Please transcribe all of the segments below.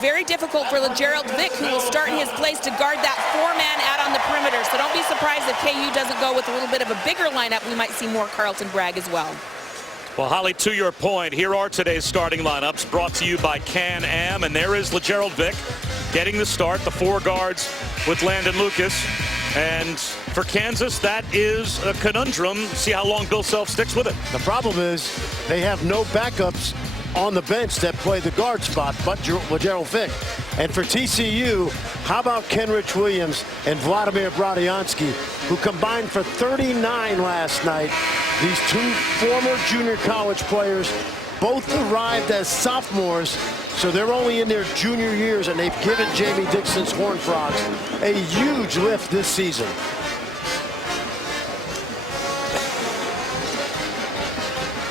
Very difficult for Gerald Vick, who will start in his place to guard that four-man out on the perimeter. So don't be surprised if KU doesn't go with a little bit of a bigger lineup. We might see more Carlton Bragg as well. Well, Holly, to your point, here are today's starting lineups brought to you by Can-Am. And there is Gerald Vick getting the start, the four guards with Landon Lucas. And for Kansas, that is a conundrum. See how long Bill Self sticks with it. The problem is they have no backups on the bench that play the guard spot but Gerald Vick. And for TCU, how about Kenrich Williams and Vladimir Bradiansky, who combined for 39 last night. These two former junior college players both arrived as sophomores, so they're only in their junior years, and they've given Jamie Dixon's Horned Frogs a huge lift this season.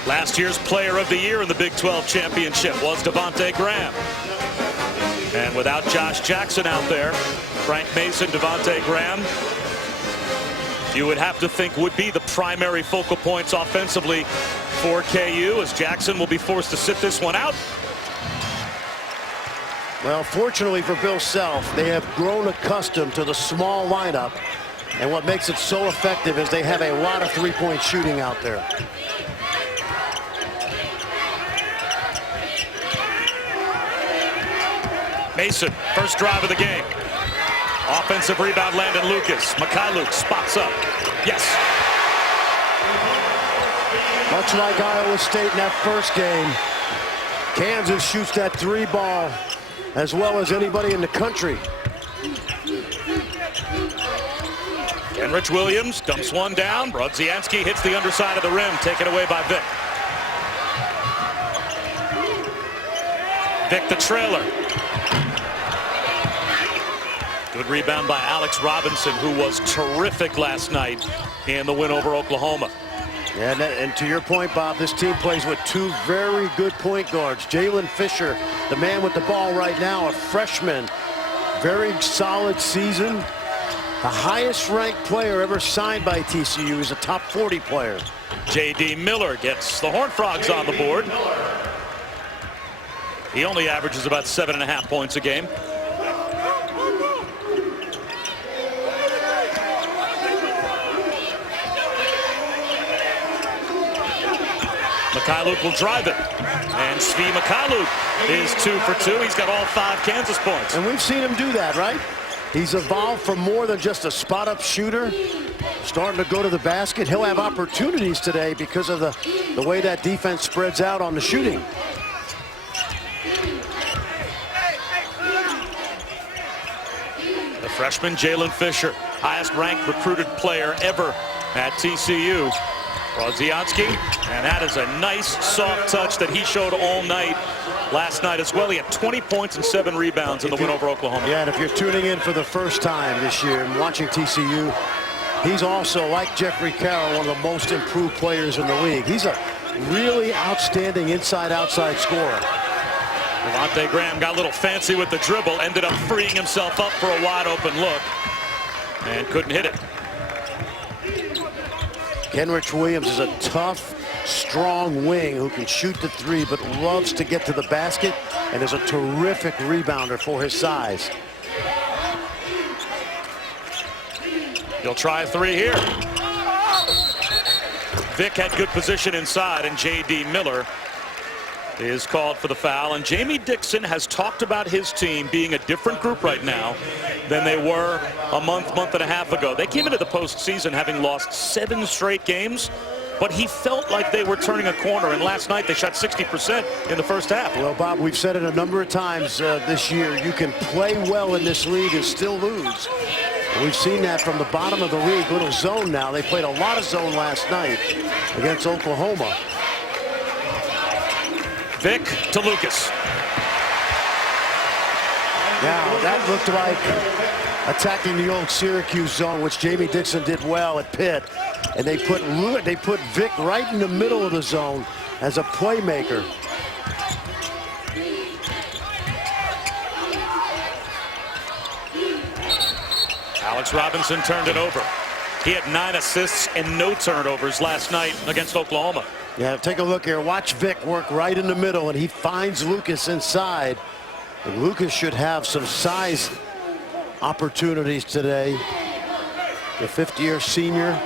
Last year's player of the year in the Big 12 championship was Devontae Graham. And without Josh Jackson out there, Frank Mason, Devontae Graham, you would have to think would be the primary focal points offensively for KU, as Jackson will be forced to sit this one out. Well, fortunately for Bill Self, they have grown accustomed to the small lineup, and what makes it so effective is they have a lot of three-point shooting out there. Mason, first drive of the game. Offensive rebound, Landon Lucas. Mikhailuk spots up. Yes. Much like Iowa State in that first game, Kansas shoots that three ball as well as anybody in the country. Kenrich Williams dumps one down. Brodzianski hits the underside of the rim, taken away by Vick. Vick the trailer. Good rebound by Alex Robinson, who was terrific last night in the win over Oklahoma. Yeah, and to your point, Bob, this team plays with two very good point guards. Jalen Fisher, the man with the ball right now, a freshman. Very solid season. The highest ranked player ever signed by TCU is a top 40 player. J.D. Miller gets the Horned Frogs on the board. He only averages about 7.5 points a game. Mikhailuk will drive it. And Svi Mikhailuk is 2 for 2. He's got all 5 Kansas points. And we've seen him do that, right? He's evolved from more than just a spot-up shooter, starting to go to the basket. He'll have opportunities today because of the way that defense spreads out on the shooting. The freshman Jalen Fisher, highest ranked recruited player ever at TCU. Brodzianski, and that is a nice soft touch that he showed all night last night as well. He had 20 points and 7 rebounds in the win over Oklahoma. Yeah, and if you're tuning in for the first time this year and watching TCU, he's also, like Jeffrey Carroll, one of the most improved players in the league. He's a really outstanding inside-outside scorer. Devontae Graham got a little fancy with the dribble, ended up freeing himself up for a wide-open look, and couldn't hit it. Kenrich Williams is a tough, strong wing who can shoot the three but loves to get to the basket and is a terrific rebounder for his size. He'll try a three here. Vick had good position inside, and J.D. Miller is called for the foul. And Jamie Dixon has talked about his team being a different group right now than they were a month and a half ago. They came into the postseason having lost 7 straight games, but he felt like they were turning a corner, and last night they shot 60% in the first half. Well, Bob, we've said it a number of times this year. You can play well in this league and still lose. And we've seen that from the bottom of the league. Little zone now. They played a lot of zone last night against Oklahoma. Vick to Lucas. Now, that looked like attacking the old Syracuse zone, which Jamie Dixon did well at Pitt. And they put Vick right in the middle of the zone as a playmaker. Alex Robinson turned it over. He had 9 assists and no turnovers last night against Oklahoma. Yeah, take a look here. Watch Vick work right in the middle, and he finds Lucas inside. And Lucas should have some size opportunities today. The 50-year senior.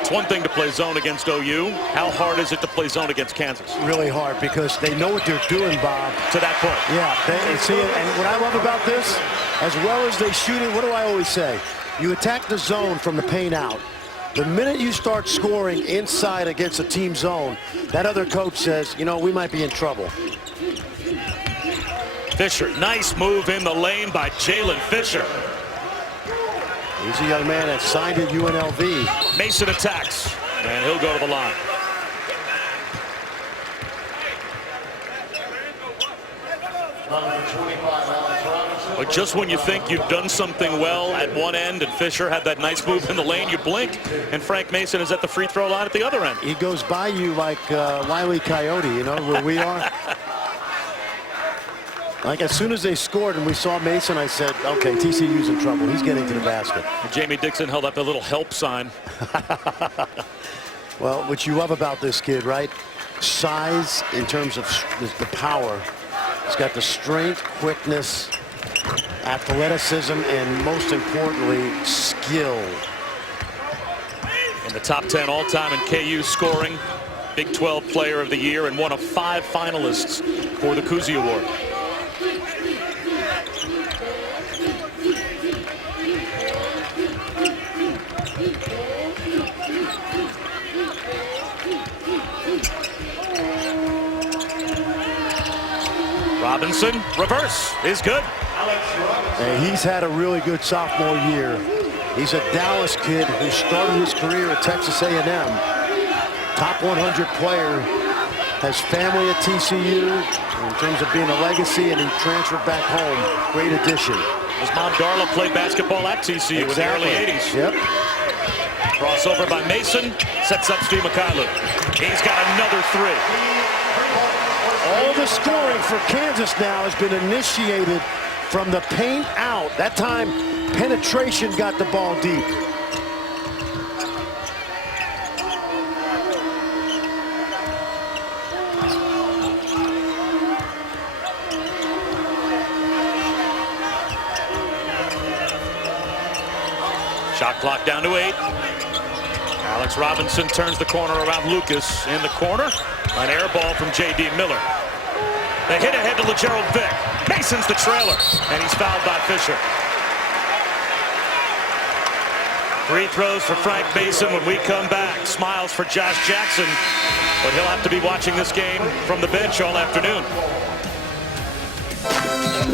It's one thing to play zone against OU. How hard is it to play zone against Kansas? Really hard because they know what they're doing, Bob. To that point. Yeah, they see it. And what I love about this, as well as they shoot it, what do I always say? You attack the zone from the paint out. The minute you start scoring inside against a team zone, that other coach says, you know, we might be in trouble. Fisher, nice move in the lane by Jalen Fisher. He's a young man that signed at UNLV. Mason attacks, and he'll go to the line. But just when you think you've done something well at one end and Fisher had that nice move in the lane, you blink, and Frank Mason is at the free throw line at the other end. He goes by you like Wile E. Coyote, you know, where we are. Like as soon as they scored and we saw Mason, I said, okay, TCU's in trouble. He's getting to the basket. Jamie Dixon held up a little help sign. Well, what you love about this kid, right? Size in terms of the power. He's got the strength, quickness, athleticism, and most importantly, skill. In the top 10 all-time in KU scoring, Big 12 Player of the Year, and one of 5 finalists for the Cousy Award. Robinson, reverse, is good. And he's had a really good sophomore year. He's a Dallas kid who started his career at Texas A&M. Top 100 player, has family at TCU in terms of being a legacy, and he transferred back home. Great addition. His mom, Darla, played basketball at TCU in the early 80s. Yep. Crossover by Mason, sets up Steve McCallum. He's got another 3. All the scoring for Kansas now has been initiated from the paint out. That time, penetration got the ball deep. Shot clock down to 8. Alex Robinson turns the corner around Lucas in the corner. An air ball from J.D. Miller. They hit ahead to LeGerald Vick. Mason's the trailer, and he's fouled by Fisher. Free throws for Frank Mason when we come back. Smiles for Josh Jackson, but he'll have to be watching this game from the bench all afternoon.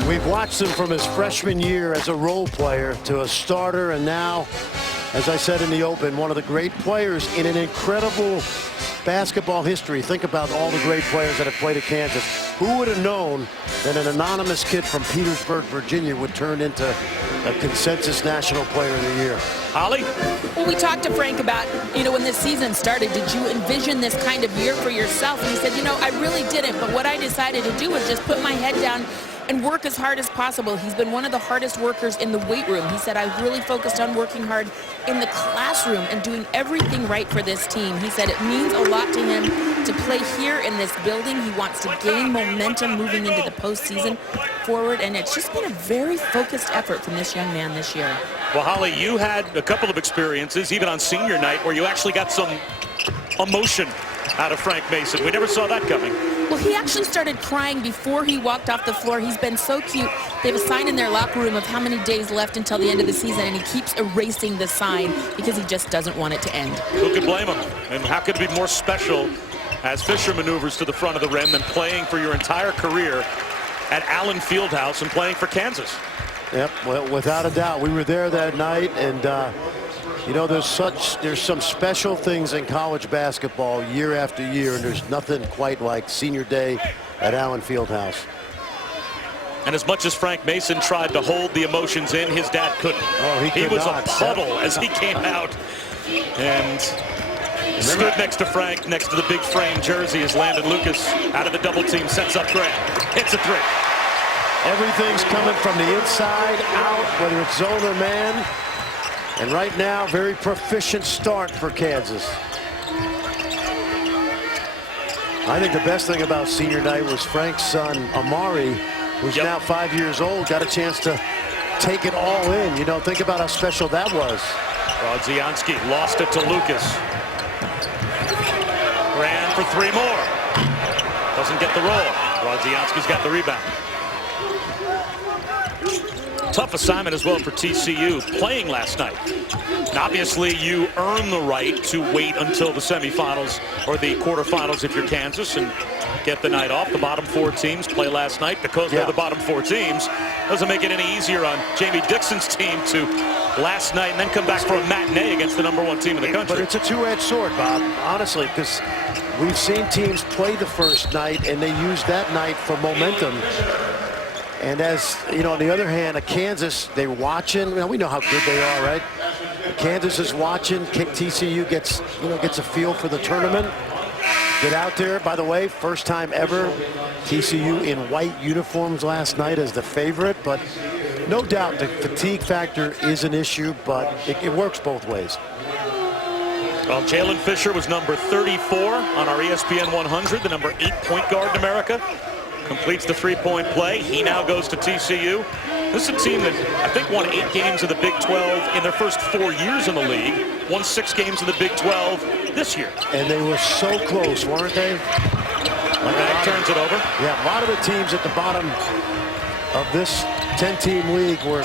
We've watched him from his freshman year as a role player to a starter, and now, as I said in the open, one of the great players in an incredible basketball history. Think about all the great players that have played at Kansas. Who would have known that an anonymous kid from Petersburg, Virginia would turn into a consensus National Player of the Year? Holly? Well, we talked to Frank about, you know, when this season started, did you envision this kind of year for yourself? And he said, you know, I really didn't, but what I decided to do was just put my head down and work as hard as possible. He's been one of the hardest workers in the weight room. He said, I really focused on working hard in the classroom and doing everything right for this team. He said it means a lot to him to play here in this building. He wants to gain momentum moving into the postseason forward, and it's just been a very focused effort from this young man this year. Well, Holly, you had a couple of experiences, even on senior night, where you actually got some emotion out of Frank Mason. We never saw that coming. Well, he actually started crying before he walked off the floor. He's been so cute. They have a sign in their locker room of how many days left until the end of the season, and he keeps erasing the sign because he just doesn't want it to end. Who could blame him? And how could it be more special as Fisher maneuvers to the front of the rim than playing for your entire career at Allen Fieldhouse and playing for Kansas? Yep, well, without a doubt. We were there that night, and you know, there's some special things in college basketball year after year, and there's nothing quite like senior day at Allen Fieldhouse. And as much as Frank Mason tried to hold the emotions in, his dad couldn't. Oh, he was a puddle as he came out and stood next to Frank, next to the big frame jersey as Landon Lucas out of the double team sets up Graham. Hits a 3. Everything's coming from the inside out, whether it's zone or man. And right now, very proficient start for Kansas. I think the best thing about senior night was Frank's son, Amari, who's now 5 years old, got a chance to take it all in. You know, think about how special that was. Brodzianski lost it to Lucas. Ran for 3 more. Doesn't get the roll. Brodzianski's got the rebound. Tough assignment as well for TCU playing last night. And obviously you earn the right to wait until the semifinals or the quarterfinals if you're Kansas and get the night off. The bottom 4 teams play last night because they're the bottom 4 teams. Doesn't make it any easier on Jamie Dixon's team to last night and then come back for a matinee against the #1 team in the country. But it's a two-edged sword, Bob, honestly, because we've seen teams play the first night and they use that night for momentum. And as you know, on the other hand, Kansas, they're watching. Well, we know how good they are, right? Kansas is watching. TCU gets a feel for the tournament. Get out there. By the way, first time ever, TCU in white uniforms last night as the favorite. But no doubt the fatigue factor is an issue, but it works both ways. Well, Jalen Fisher was number 34 on our ESPN 100, the number 8 point guard in America. Completes the 3-point play. He now goes to TCU. This is a team that I think won 8 games of the Big 12 in their first 4 years in the league. Won 6 games in the Big 12 this year. And they were so close, weren't they? Rag turns it over. Yeah, a lot of the teams at the bottom of this 10-team league were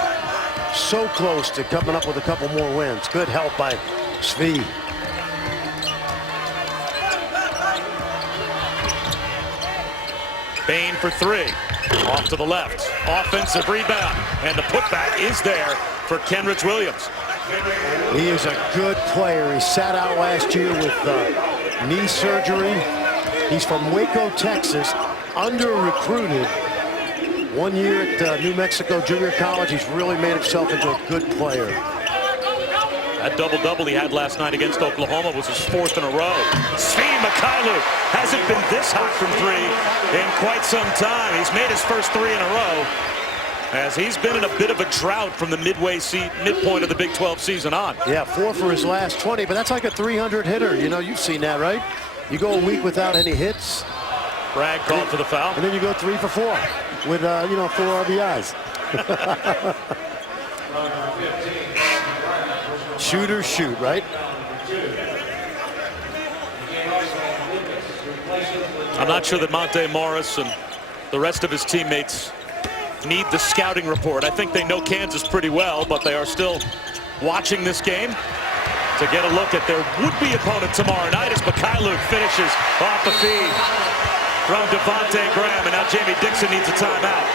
so close to coming up with a couple more wins. Good help by Svi. Bain for 3. Off to the left. Offensive rebound. And the putback is there for Kenrich Williams. He is a good player. He sat out last year with knee surgery. He's from Waco, Texas. Under-recruited. 1 year at New Mexico Junior College. He's really made himself into a good player. That double-double he had last night against Oklahoma was his 4th in a row. Svi Mykhailiuk hasn't been this hot from 3 in quite some time. He's made his first 3 in a row as he's been in a bit of a drought from the midpoint of the Big 12 season on. Yeah, 4 for his last 20, but that's like a 300 hitter. You know, you've seen that, right? You go a week without any hits. Bragg called for the foul. And then you go 3 for 4 with, 4 RBIs. Shooter shoot, right? I'm not sure that Monte Morris and the rest of his teammates need the scouting report. I think they know Kansas pretty well, but they are still watching this game to get a look at their would-be opponent tomorrow night as Mykhailiuk finishes off the feed from Devontae Graham, and now Jamie Dixon needs a timeout.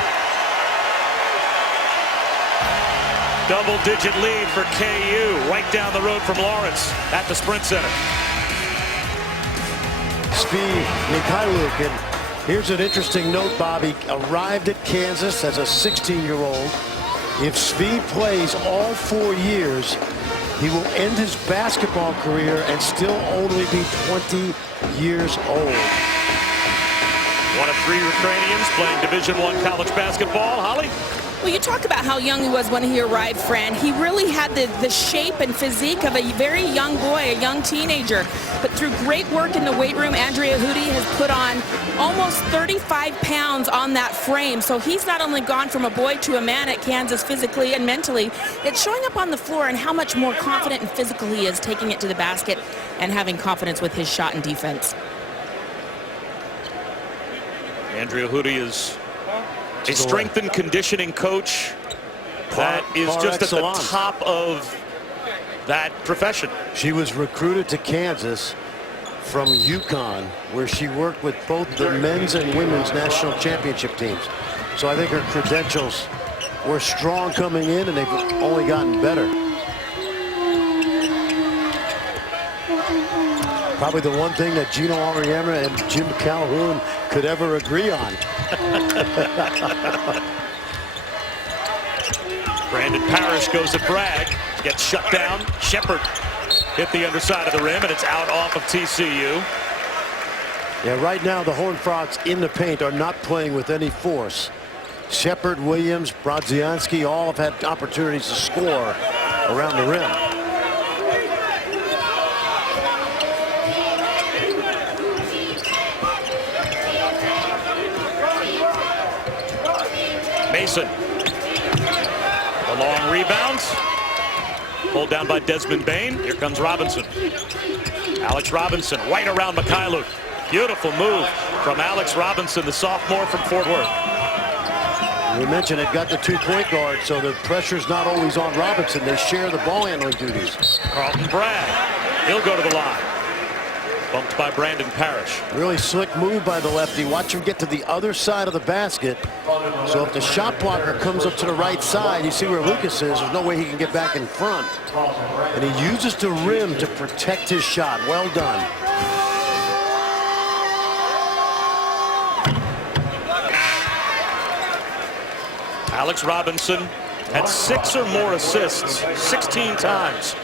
Double-digit lead for KU right down the road from Lawrence at the Sprint Center. Svi Mykhailiuk, and here's an interesting note, Bobby. Arrived at Kansas as a 16-year-old. If Svi plays all 4 years, he will end his basketball career and still only be 20 years old. One of 3 Ukrainians playing Division I college basketball. Holly? Well, you talk about how young he was when he arrived, Fran. He really had the shape and physique of a very young boy, a young teenager. But through great work in the weight room, Andrea Hootie has put on almost 35 pounds on that frame. So he's not only gone from a boy to a man at Kansas physically and mentally, it's showing up on the floor and how much more confident and physical he is taking it to the basket and having confidence with his shot and defense. Andrea Hootie is a strength and conditioning coach that is just at the top of that profession. She was recruited to Kansas from UConn, where she worked with both the men's and women's national championship teams. So I think her credentials were strong coming in, and they've only gotten better. Probably the one thing that Gino Auriemma and Jim Calhoun could ever agree on. Brandon Parrish goes at Bragg, gets shut down. Shepard hit the underside of the rim, and it's out off of TCU. Yeah, right now the Horned Frogs in the paint are not playing with any force. Shepard, Williams, Brodzianski all have had opportunities to score around the rim. Mason. The long rebounds. Pulled down by Desmond Bain. Here comes Robinson. Alex Robinson right around Mikhailuk. Beautiful move from Alex Robinson, the sophomore from Fort Worth. We mentioned it got the 2-point guard, so the pressure's not always on Robinson. They share the ball handling duties. Carlton Bragg. He'll go to the line. Bumped by Brandon Parrish. Really slick move by the lefty. Watch him get to the other side of the basket. So if the shot blocker comes up to the right side, you see where Lucas is. There's no way he can get back in front. And he uses the rim to protect his shot. Well done. Alex Robinson had 6 or more assists 16 times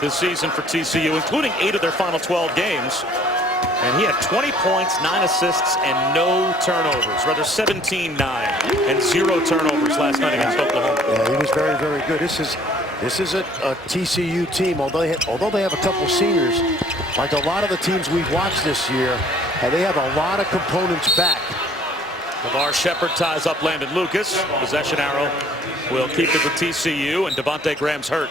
this season for TCU, including 8 of their final 12 games. And he had 20 points, 9 assists, and no turnovers. Rather 17-9 and 0 turnovers last night against Oklahoma. Yeah, he was very, very good. This is a TCU team, although they have a couple seniors, like a lot of the teams we've watched this year, and they have a lot of components back. LeVar Shepherd ties up Landon Lucas. Possession arrow will keep it with TCU, and Devontae Graham's hurt.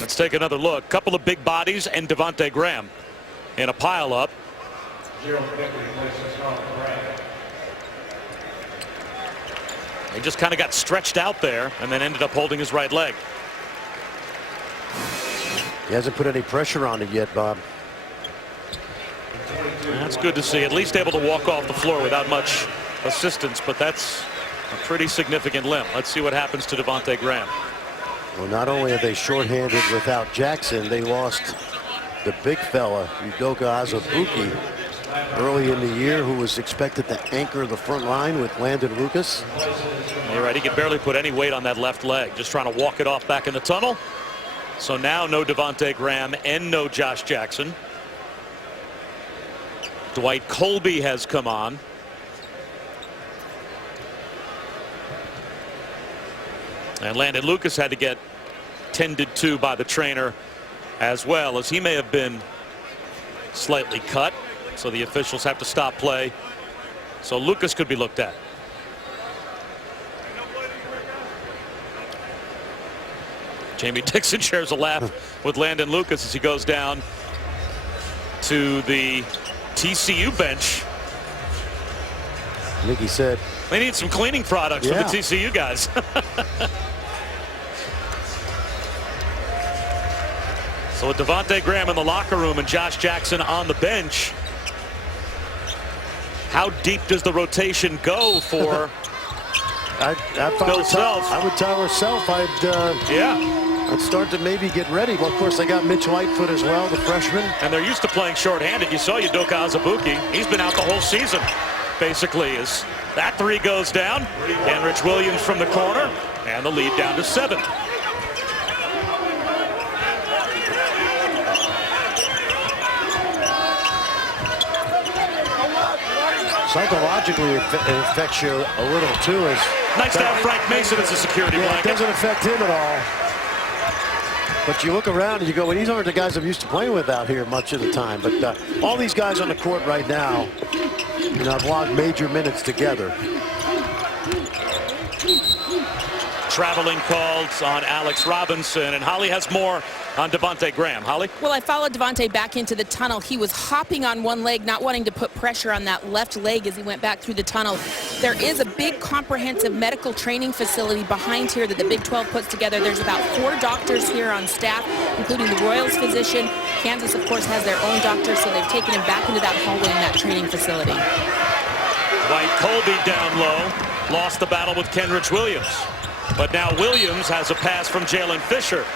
Let's take another look. Couple of big bodies and Devontae Graham in a pile-up. He just kind of got stretched out there and then ended up holding his right leg. He hasn't put any pressure on it yet, Bob. That's good to see. At least able to walk off the floor without much assistance, but that's a pretty significant limp. Let's see what happens to Devontae Graham. Well, not only are they shorthanded without Jackson, they lost the big fella, Udoka Azubuike, early in the year, who was expected to anchor the front line with Landon Lucas. You're right, he could barely put any weight on that left leg, just trying to walk it off back in the tunnel. So now no Devontae Graham and no Josh Jackson. Dwight Colby has come on. And Landon Lucas had to get tended to by the trainer as well, as he may have been slightly cut. So the officials have to stop play. So Lucas could be looked at. Jamie Dixon shares a laugh with Landon Lucas as he goes down to the TCU bench. I think he said they need some cleaning products for the TCU guys. So with Devontae Graham in the locker room and Josh Jackson on the bench, how deep does the rotation go for Bill Self? I would tell herself I'd start to maybe get ready. Well, of course, they got Mitch Lightfoot as well, the freshman. And they're used to playing shorthanded. You saw Udoka Azubuike. He's been out the whole season, basically, as that 3 goes down. Kenrich Williams from the corner, and the lead down to 7. Psychologically, it affects you a little too. Nice to have Frank Mason as a security blanket. It doesn't affect him at all. But you look around and you go, well, these aren't the guys I'm used to playing with out here much of the time. But all these guys on the court right now, have logged major minutes together. Traveling calls on Alex Robinson, and Holly has more on Devontae Graham. Holly? Well, I followed Devontae back into the tunnel. He was hopping on one leg, not wanting to put pressure on that left leg as he went back through the tunnel. There is a big comprehensive medical training facility behind here that the Big 12 puts together. There's about 4 doctors here on staff, including the Royals physician. Kansas, of course, has their own doctor, so they've taken him back into that hallway in that training facility. Dwight Colby down low, lost the battle with Kenrich Williams. But now Williams has a pass from Jalen Fisher.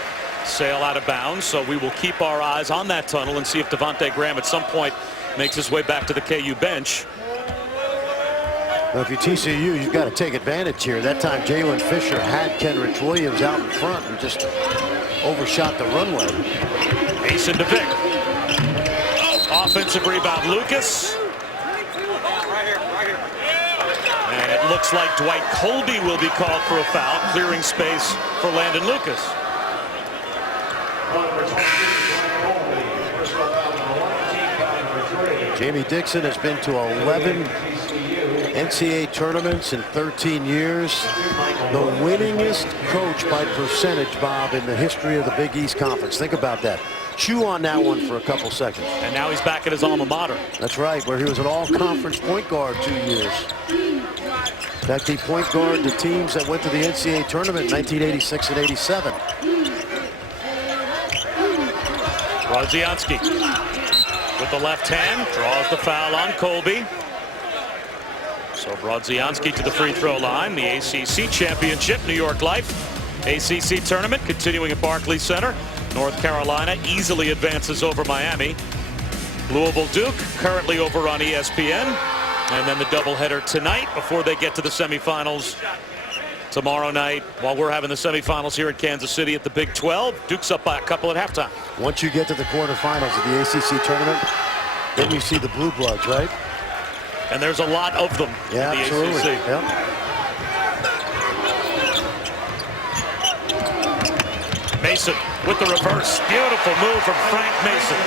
Sail out of bounds, so we will keep our eyes on that tunnel and see if Devontae Graham at some point makes his way back to the KU bench. Well, if you're TCU, you've got to take advantage here. That time Jalen Fisher had Kenrich Williams out in front and just overshot the runway. Mason to Vic. Offensive rebound, Lucas. And It looks like Dwight Colby will be called for a foul, clearing space for Landon Lucas. Jamie Dixon has been to 11 NCAA tournaments in 13 years. The winningest coach by percentage, Bob, in the history of the Big East Conference. Think about that. Chew on that one for a couple seconds. And now he's back at his alma mater. That's right, where he was an all-conference point guard 2 years. In fact, he point guarded the teams that went to the NCAA tournament in 1986 and 87. Brodzianski with the left hand draws the foul on Colby. So Brodzianski to the free throw line. The ACC championship, New York Life ACC tournament continuing at Barclays Center. North Carolina easily advances over Miami. Louisville Duke currently over on ESPN. And then the doubleheader tonight before they get to the semifinals tomorrow night, while we're having the semifinals here in Kansas City at the Big 12. Duke's up by a couple at halftime. Once you get to the quarterfinals of the ACC tournament, then you see the Blue Bloods, right? And there's a lot of them in the absolutely. ACC. Yep. Mason with the reverse. Beautiful move from Frank Mason.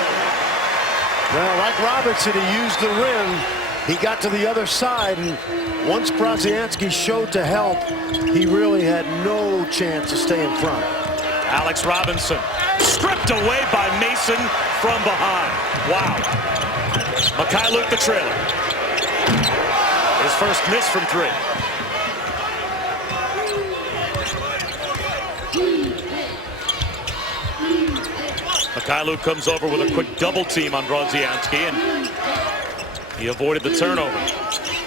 Well, like Robinson, he used the rim. He got to the other side, and once Brodzianski showed to help, he really had no chance to stay in front. Alex Robinson stripped away by Mason from behind. Wow. Mikhailuk the trailer. His first miss from three. Mikhailuk comes over with a quick double team on Brodzianski, and he avoided the turnover.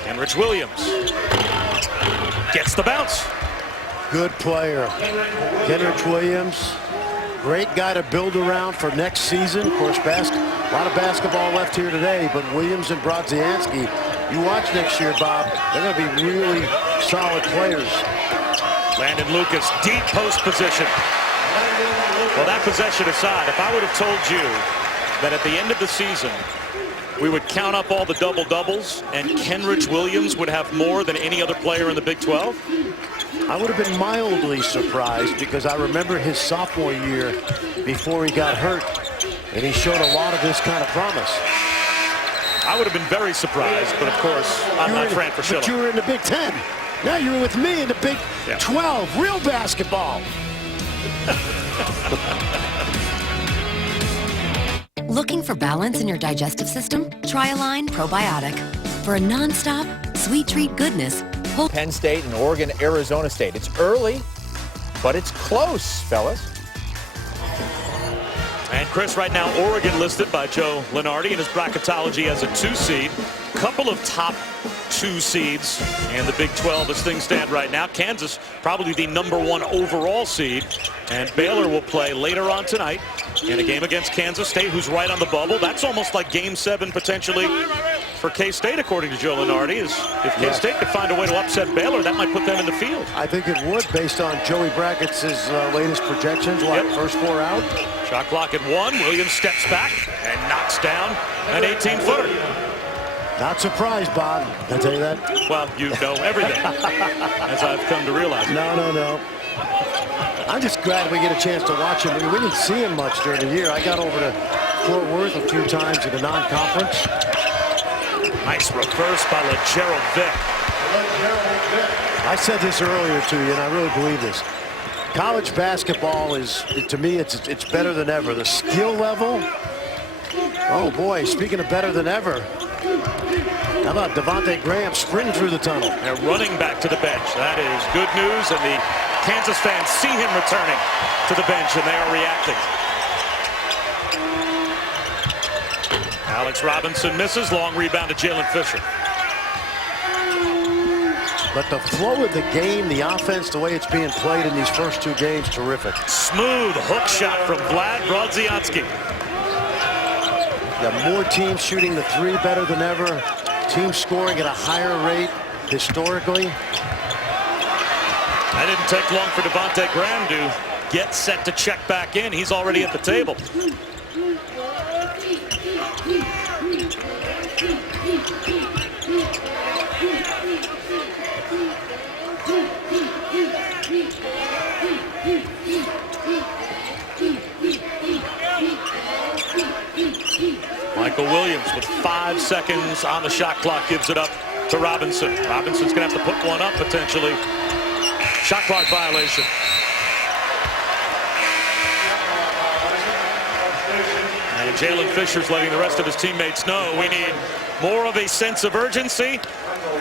And Rich Williams gets the bounce. Good player. Kenrich Williams, great guy to build around for next season. Of course, a lot of basketball left here today, but Williams and Brodzianski, you watch next year, Bob, they're going to be really solid players. Landon Lucas, deep post position. Well, that possession aside, if I would have told you that at the end of the season, we would count up all the double-doubles and Kenrich Williams would have more than any other player in the Big 12, I would have been mildly surprised, because I remember his sophomore year before he got hurt, and he showed a lot of this kind of promise. I would have been very surprised, but of course, I'm not Fran Fraschilla. But you were in the Big 10. Now you're with me in the Big 12. Real basketball. Looking for balance in your digestive system? Try Align Probiotic. For a non-stop, sweet treat goodness. Penn State and Oregon, Arizona State. It's early, but it's close, fellas. And Chris, right now, Oregon listed by Joe Lenardi in his bracketology as a 2 seed. Couple of top 2 seeds in the Big 12 as things stand right now. Kansas probably the #1 overall seed. And Baylor will play later on tonight in a game against Kansas State, who's right on the bubble. That's almost like Game 7 potentially for K-State, according to Joe Lenardi. Is if K-State could find a way to upset Baylor, that might put them in the field. I think it would, based on Joey Brackett's latest projections. First 4 out. Shot clock at 1. Williams steps back and knocks down an 18-footer. Not surprised, Bob. Can I tell you that? Well, you know everything, as I've come to realize. No. I'm just glad we get a chance to watch him. We didn't see him much during the year. I got over to Fort Worth a few times in the non-conference. Nice reverse by LeGerald Vick. I said this earlier to you, and I really believe this. College basketball is, to me, it's better than ever. The skill level, oh boy, speaking of better than ever, how about Devontae Graham sprinting through the tunnel? They're running back to the bench. That is good news, and the Kansas fans see him returning to the bench, and they are reacting. Alex Robinson misses. Long rebound to Jalen Fisher. But the flow of the game, the offense, the way it's being played in these first 2 games, terrific. Smooth hook shot from Vlad Brodzianski. Got more teams shooting the 3 better than ever. Teams scoring at a higher rate historically. That didn't take long for Devontae Graham to get set to check back in. He's already at the table. Michael Williams with 5 seconds on the shot clock gives it up to Robinson. Robinson's going to have to put one up potentially. Shot clock violation. And Jalen Fisher's letting the rest of his teammates know we need more of a sense of urgency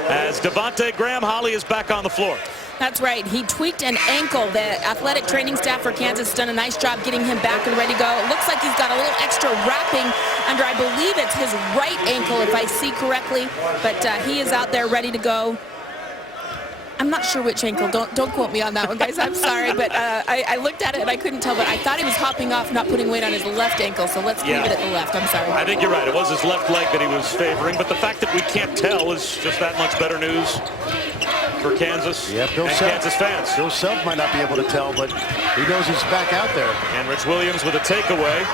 as Devontae Graham-Holly is back on the floor. That's right. He tweaked an ankle. The athletic training staff for Kansas has done a nice job getting him back and ready to go. It looks like he's got a little extra wrapping under, I believe it's his right ankle, if I see correctly. But he is out there ready to go. I'm not sure which ankle. Don't quote me on that one, guys. I'm sorry, but I looked at it and I couldn't tell, but I thought he was hopping off, not putting weight on his left ankle. So let's leave it at the left. I'm sorry. I think you're right. It was his left leg that he was favoring, but the fact that we can't tell is just that much better news for Kansas and Kansas fans. Bill Self might not be able to tell, but he knows he's back out there. And Rich Williams with a takeaway.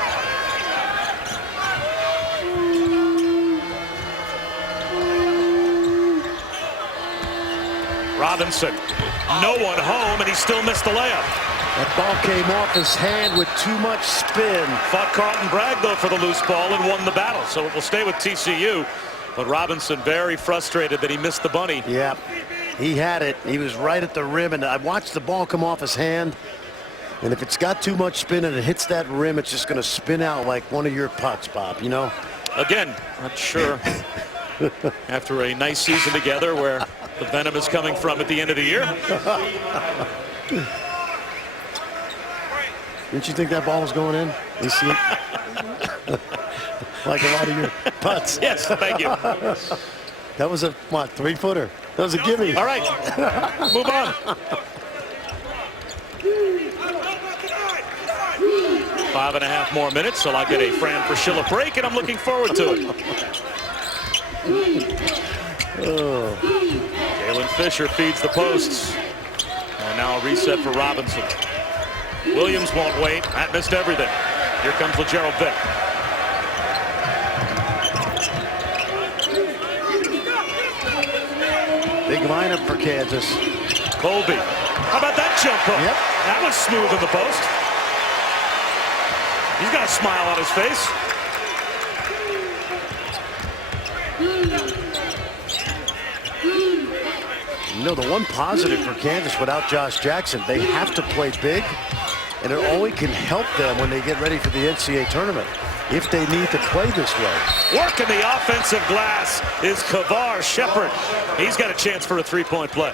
Robinson, no one home, and he still missed the layup. That ball came off his hand with too much spin. Fought Carlton Bragg, though, for the loose ball and won the battle, so it will stay with TCU. But Robinson very frustrated that he missed the bunny. Yeah, he had it. He was right at the rim, and I watched the ball come off his hand. And if it's got too much spin and it hits that rim, it's just going to spin out like one of your putts, Bob, you know? Again, not sure. After a nice season together where the venom is coming from at the end of the year. Didn't you think that ball was going in? You see it? Like a lot of your putts. Yes, thank you. That was a, what, 3-footer? That was a gimme. All right, move on. 5.5 more minutes, so I'll get a Fran Fraschilla break, and I'm looking forward to it. Jalen Fisher feeds the posts. And now a reset for Robinson. Williams won't wait. That missed everything. Here comes LeGerald Vick. Big lineup for Kansas. Colby. How about that jump hook? Yep. That was smooth in the post. He's got a smile on his face. You know, the one positive for Kansas without Josh Jackson, they have to play big, and it only can help them when they get ready for the NCAA tournament, if they need to play this way. Working the offensive glass is Kavar Shepard. He's got a chance for a three-point play.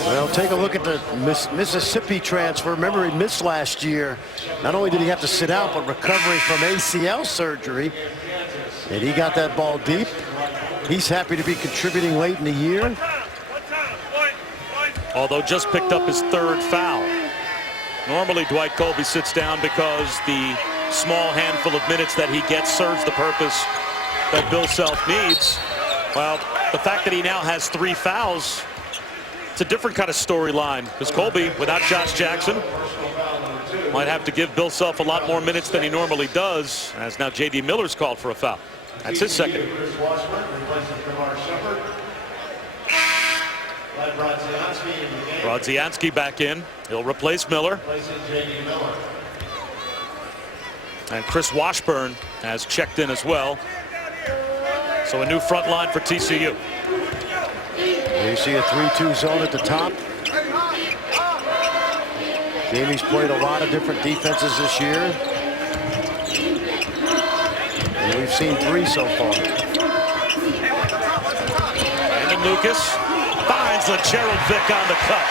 Well, take a look at the Mississippi transfer. Remember, he missed last year. Not only did he have to sit out, but recovering from ACL surgery. And he got that ball deep. He's happy to be contributing late in the year. Although just picked up his 3rd foul. Normally, Dwight Colby sits down because the small handful of minutes that he gets serves the purpose that Bill Self needs. Well, the fact that he now has 3 fouls, it's a different kind of storyline. Because Colby, without Josh Jackson, might have to give Bill Self a lot more minutes than he normally does, as now J.D. Miller's called for a foul. That's his 2nd. Brodzianski back in. He'll replace Miller. And Chris Washburn has checked in as well. So a new front line for TCU. You see a 3-2 zone at the top. Jamie's played a lot of different defenses this year. And we've seen 3 so far. Brandon Lucas finds LeGerald Vick on the cut.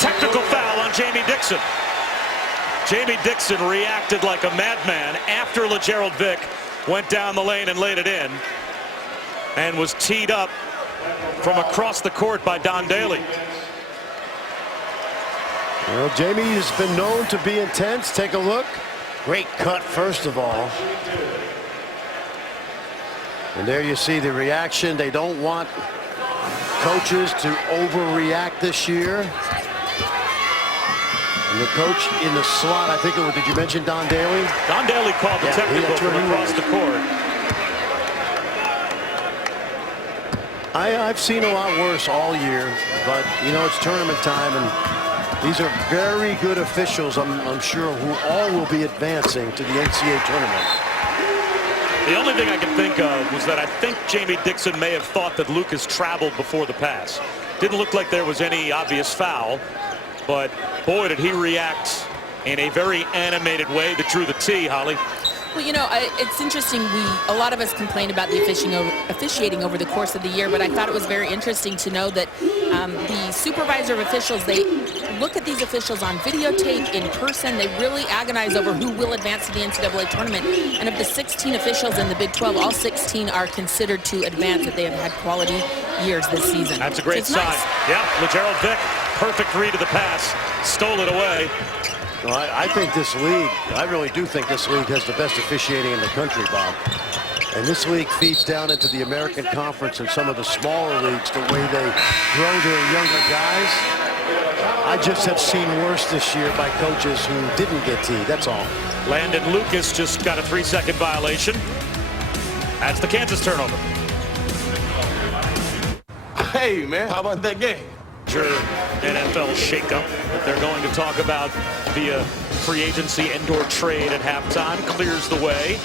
Technical foul on Jamie Dixon. Jamie Dixon reacted like a madman after LeGerald Vick went down the lane and laid it in, and was teed up from across the court by Don Daly. Well, Jamie has been known to be intense. Take a look. Great cut, first of all. And there you see the reaction. They don't want coaches to overreact this year. And the coach in the slot, I think it was, did you mention Don Daly? Don Daly called the technical from across the court. I've seen a lot worse all year, but you know, it's tournament time, and these are very good officials, I'm sure, who all will be advancing to the NCAA tournament. The only thing I can think of was that I think Jamie Dixon may have thought that Lucas traveled before the pass. Didn't look like there was any obvious foul, but boy, did he react in a very animated way that drew the tee, Holly. Well, you know, it's interesting. A lot of us complain about the officiating over the course of the year, but I thought it was very interesting to know that the supervisor of officials, they look at these officials on videotape, in person. They really agonize over who will advance to the NCAA tournament. And of the 16 officials in the Big 12, all 16 are considered to advance, that they have had quality years this season. That's a great sign. Nice. Yeah, LeGerald Vick, perfect read of the pass, stole it away. Well, I think this league, I really do think this league has the best officiating in the country, Bob. And this league feeds down into the American Conference and some of the smaller leagues, the way they grow their younger guys. I just have seen worse this year by coaches who didn't get teed, that's all. Landon Lucas just got a 3-second violation. That's the Kansas turnover. Hey, man, how about that game? NFL shakeup that they're going to talk about via free agency and/or trade at halftime clears the way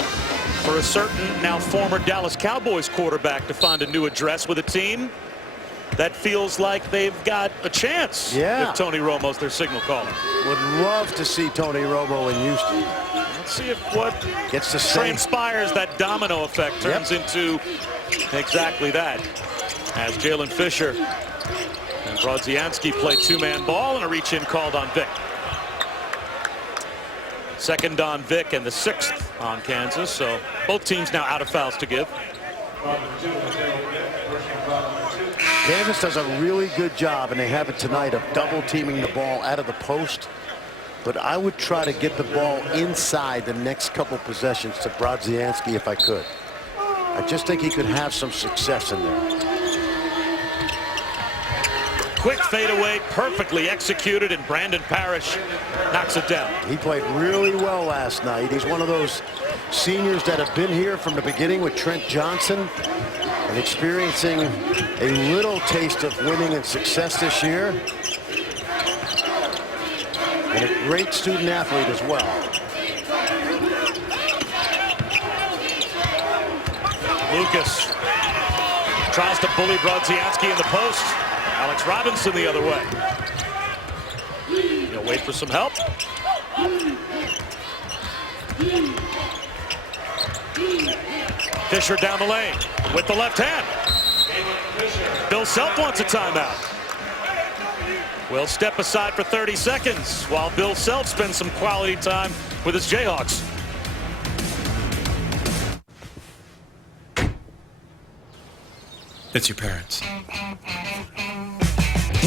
for a certain now former Dallas Cowboys quarterback to find a new address with a team that feels like they've got a chance. Yeah. If Tony Romo's their signal caller. Would love to see Tony Romo in Houston. Let's see if what Gets to transpires, that domino effect turns into exactly that. As Jalen Fisher and Brodzianski play two-man ball, and a reach-in called on Vick. Second on Vick and the 6th on Kansas, so both teams now out of fouls to give. Kansas does a really good job, and they have it tonight, of double teaming the ball out of the post. But I would try to get the ball inside the next couple possessions to Brodzianski if I could. I just think he could have some success in there. Quick fadeaway, perfectly executed, and Brandon Parrish knocks it down. He played really well last night. He's one of those seniors that have been here from the beginning with Trent Johnson and experiencing a little taste of winning and success this year. And a great student athlete as well. Lucas tries to bully Brodzianski in the post. Alex Robinson the other way. He'll wait for some help. Fisher down the lane with the left hand. Bill Self wants a timeout. We'll step aside for 30 seconds while Bill Self spends some quality time with his Jayhawks. It's your parents.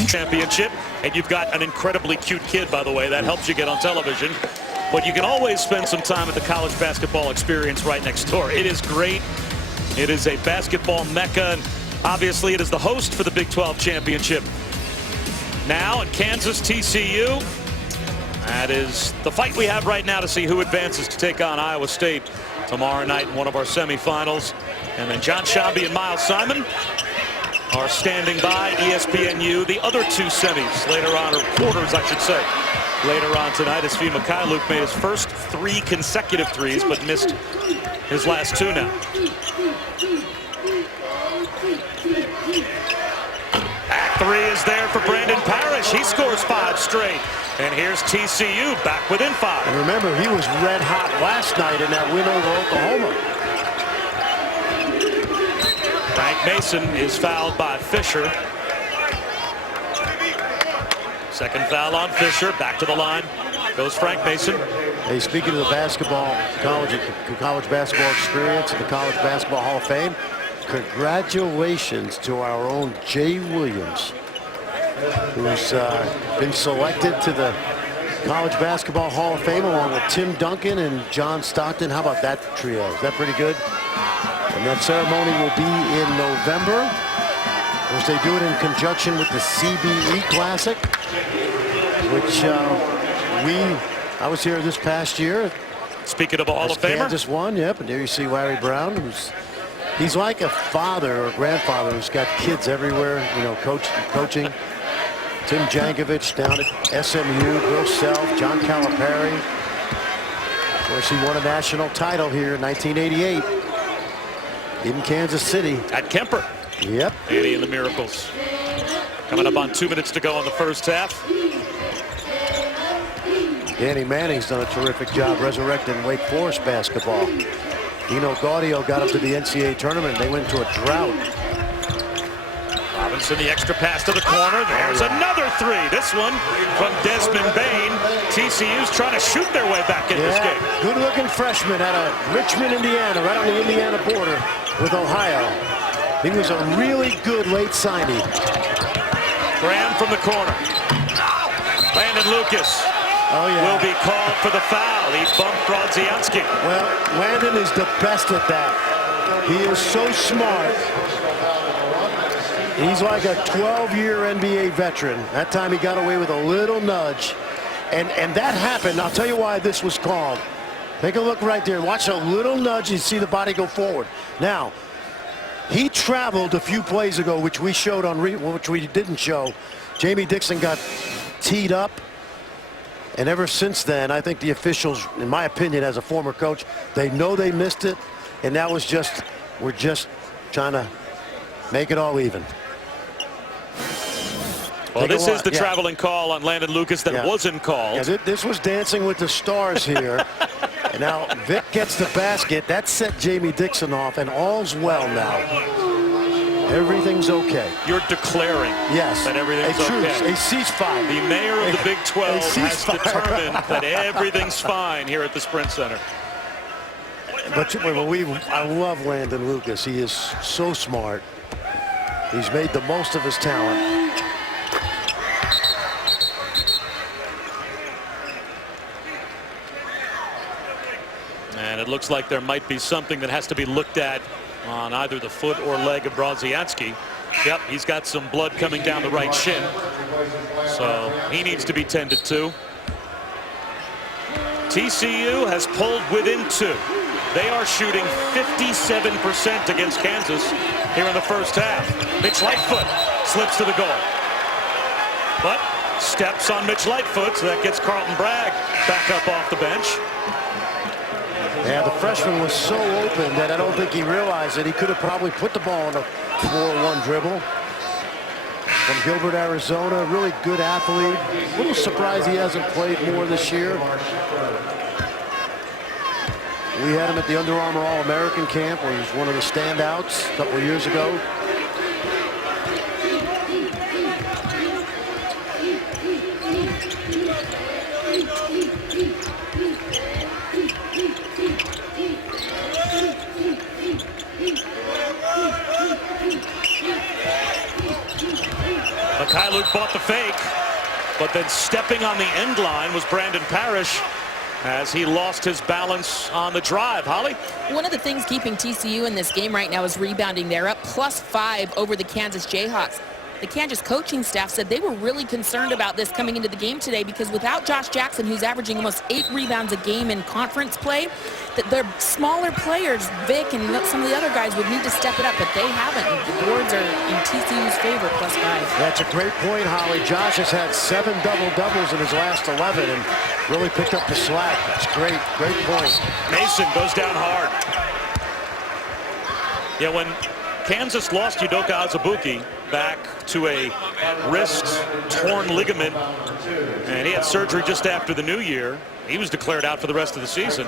Championship, and you've got an incredibly cute kid, by the way. That helps you get on television. But you can always spend some time at the college basketball experience right next door. It is great. It is a basketball mecca, and obviously it is the host for the Big 12 championship. Now at Kansas, TCU. That is the fight we have right now to see who advances to take on Iowa State tomorrow night in one of our semifinals. And then John Shambi and Miles Simon are standing by. ESPNU, the other two semis later on, or quarters, I should say, later on tonight, as Fee Mikhailuk made his first 3 consecutive threes, but missed his last 2 now. Back 3 is there for Brandon Parrish. He scores 5 straight. And here's TCU back within 5. And remember, he was red hot last night in that win over Oklahoma. Frank Mason is fouled by Fisher. Second foul on Fisher. Back to the line goes Frank Mason. Hey, speaking of the basketball, college basketball experience and the College Basketball Hall of Fame, congratulations to our own Jay Williams, who's been selected to the College Basketball Hall of Fame along with Tim Duncan and John Stockton. How about that trio? Is that pretty good? And that ceremony will be in November. Of course, they do it in conjunction with the CBE Classic, which I was here this past year. Speaking of a Hall of Famer. Kansas won, yep. And there you see Larry Brown, who's He's like a father or grandfather who's got kids everywhere, you know, coaching. Tim Jankovich down at SMU, Bill Self, John Calipari. Of course, he won a national title here in 1988 in Kansas City. At Kemper. Yep. Danny and the Miracles. Coming up on 2 minutes to go in the first half. Danny Manning's done a terrific job resurrecting Wake Forest basketball. Dino Gaudio got up to the NCAA tournament. They went into a drought. Robinson, the extra pass to the corner. There's another three. This one from Desmond Bain. TCU's trying to shoot their way back in this game. Good-looking freshman out of Richmond, Indiana, right on the Indiana border with Ohio. He was a really good late signing. Graham from the corner. Landon Lucas will be called for the foul. He bumped Brodzianski. Well, Landon is the best at that. He is so smart. He's like a 12-year NBA veteran. That time he got away with a little nudge. And that happened. I'll tell you why this was called. Take a look right there. Watch a little nudge. You see the body go forward. Now, he traveled a few plays ago, which we showed on, which we didn't show. Jamie Dixon got teed up. And ever since then, I think the officials, in my opinion, as a former coach, they know they missed it. And that was just, we're just trying to make it all even. Well, this is the traveling call on Landon Lucas that wasn't called. Yeah, this was Dancing with the Stars here. And now Vic gets the basket. That set Jamie Dixon off, and all's well now. Everything's okay. You're declaring that everything's okay. A ceasefire. The mayor of the Big 12 has determined that everything's fine here at the Sprint Center. But I love Landon Lucas. He is so smart. He's made the most of his talent. And it looks like there might be something that has to be looked at on either the foot or leg of Brodzianski. Yep, he's got some blood coming down the right shin. So he needs to be tended to. TCU has pulled within 2. They are shooting 57% against Kansas here in the first half. Mitch Lightfoot slips to the goal. But steps on Mitch Lightfoot, so that gets Carlton Bragg back up off the bench. Yeah, the freshman was so open that I don't think he realized that he could have probably put the ball on a 4-1 dribble. From Gilbert, Arizona, really good athlete. A little surprised he hasn't played more this year. We had him at the Under Armour All-American Camp where he was one of the standouts a couple of years ago. Luke bought the fake, but then stepping on the end line was Brandon Parrish as he lost his balance on the drive. Holly? One of the things keeping TCU in this game right now is rebounding. They're up +5 over the Kansas Jayhawks. The Kansas coaching staff said they were really concerned about this coming into the game today because without Josh Jackson, who's averaging almost 8 rebounds a game in conference play, that their smaller players, Vic and some of the other guys, would need to step it up, but they haven't. The boards are in TCU's favor, +5. That's a great point, Holly. Josh has had 7 double-doubles in his last 11 and really picked up the slack. That's great, great point. Mason goes down hard. Yeah, when Kansas lost Udoka Azubuike back to a wrist-torn ligament, and he had surgery just after the new year. He was declared out for the rest of the season.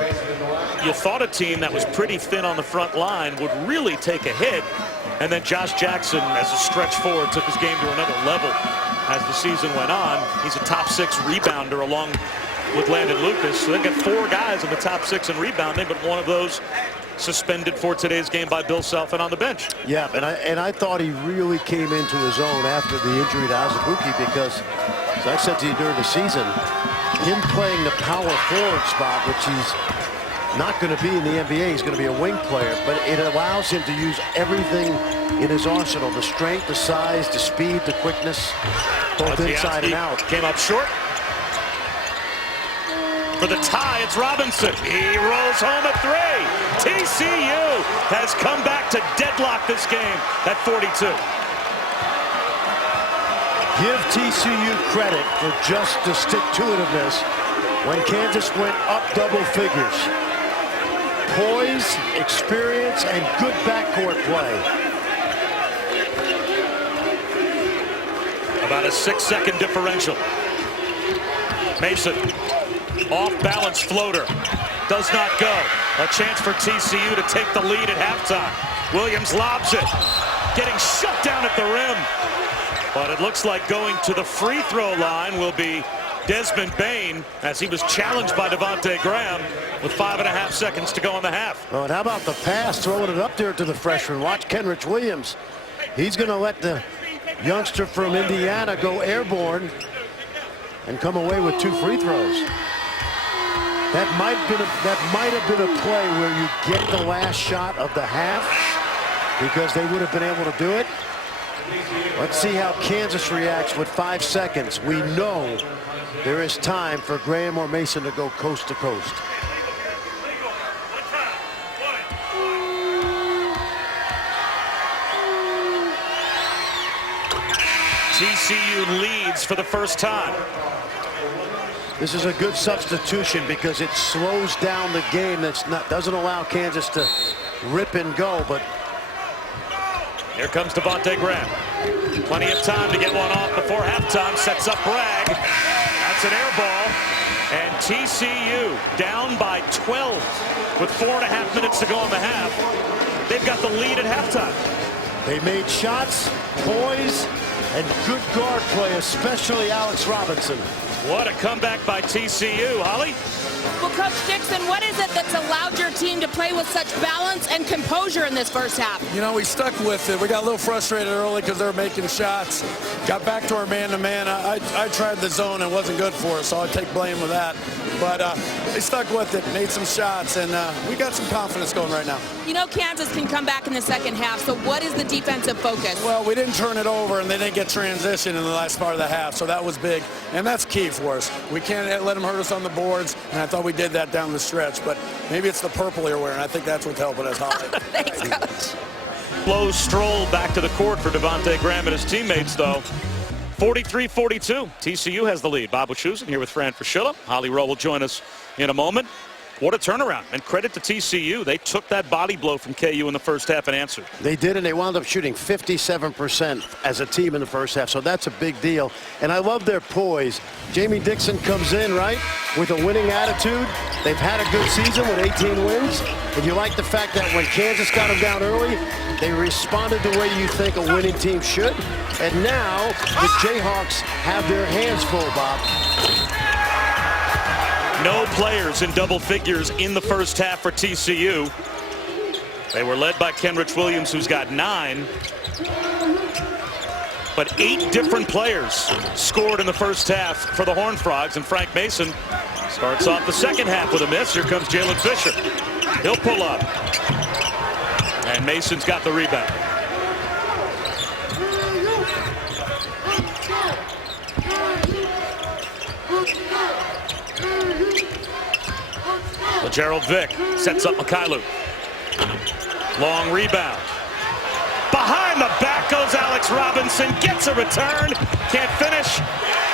You thought a team that was pretty thin on the front line would really take a hit, and then Josh Jackson, as a stretch forward, took his game to another level as the season went on. He's a top 6 rebounder along with Landon Lucas. So they've got 4 guys in the top 6 in rebounding, but one of those suspended for today's game by Bill Self and on the bench. Yeah, and I thought he really came into his own after the injury to Azubuike because, as I said to you during the season, him playing the power forward spot, which he's not going to be in the NBA, he's going to be a wing player, but it allows him to use everything in his arsenal, the strength, the size, the speed, the quickness, both inside and out. Came up short. For the tie, it's Robinson. He rolls home a three. TCU has come back to deadlock this game at 42. Give TCU credit for just the stick-to-itiveness when Kansas went up double figures. Poise, experience, and good backcourt play. About a 6-second differential. Mason, off-balance floater. Does not go. A chance for TCU to take the lead at halftime. Williams lobs it. Getting shut down at the rim. But it looks like going to the free throw line will be Desmond Bane, as he was challenged by Devontae Graham with 5.5 seconds to go in the half. Oh, and how about the pass, throwing it up there to the freshman? Watch Kenrich Williams. He's going to let the youngster from Indiana go airborne and come away with 2 free throws. That might have been a play where you get the last shot of the half because they would have been able to do it. Let's see how Kansas reacts with 5 seconds. We know there is time for Graham or Mason to go coast to coast. TCU leads for the first time. This is a good substitution because it slows down the game. Doesn't allow Kansas to rip and go, but here comes Devontae Graham. Plenty of time to get one off before halftime. Sets up Bragg. That's an air ball. And TCU down by 12 with 4.5 minutes to go in the half. They've got the lead at halftime. They made shots, poise, and good guard play, especially Alex Robinson. What a comeback by TCU. Holly? Well, Coach Dixon, what is it that's allowed your team to play with such balance and composure in this first half? You know, we stuck with it. We got a little frustrated early because they were making shots. Got back to our man-to-man. I tried the zone and it wasn't good for us, so I take blame with that. But they stuck with it, made some shots, and we got some confidence going right now. You know Kansas can come back in the second half, so what is the defensive focus? Well, we didn't turn it over, and they didn't get transition in the last part of the half, so that was big. And that's key for us. We can't let them hurt us on the boards, and I thought we did that down the stretch. But maybe it's the purple you're wearing. I think that's what's helping us, Holly. Thanks, Coach. Slow stroll back to the court for Devontae Graham and his teammates, though. 43-42. TCU has the lead. Bob Wischusen here with Fran Fraschilla. Holly Rowe will join us in a moment. What a turnaround, and credit to TCU. They took that body blow from KU in the first half and answered. They did, and they wound up shooting 57% as a team in the first half, so that's a big deal. And I love their poise. Jamie Dixon comes in, right, with a winning attitude. They've had a good season with 18 wins, and you like the fact that when Kansas got them down early, they responded the way you think a winning team should. And now the Jayhawks have their hands full, Bob. No players in double figures in the first half for TCU. They were led by Kenrich Williams, who's got 9. But 8 different players scored in the first half for the Horned Frogs, and Frank Mason starts off the second half with a miss. Here comes Jalen Fisher. He'll pull up. And Mason's got the rebound. Gerald Vick sets up Mikhailuk. Long rebound. Behind the back goes Alex Robinson. Gets a return. Can't finish.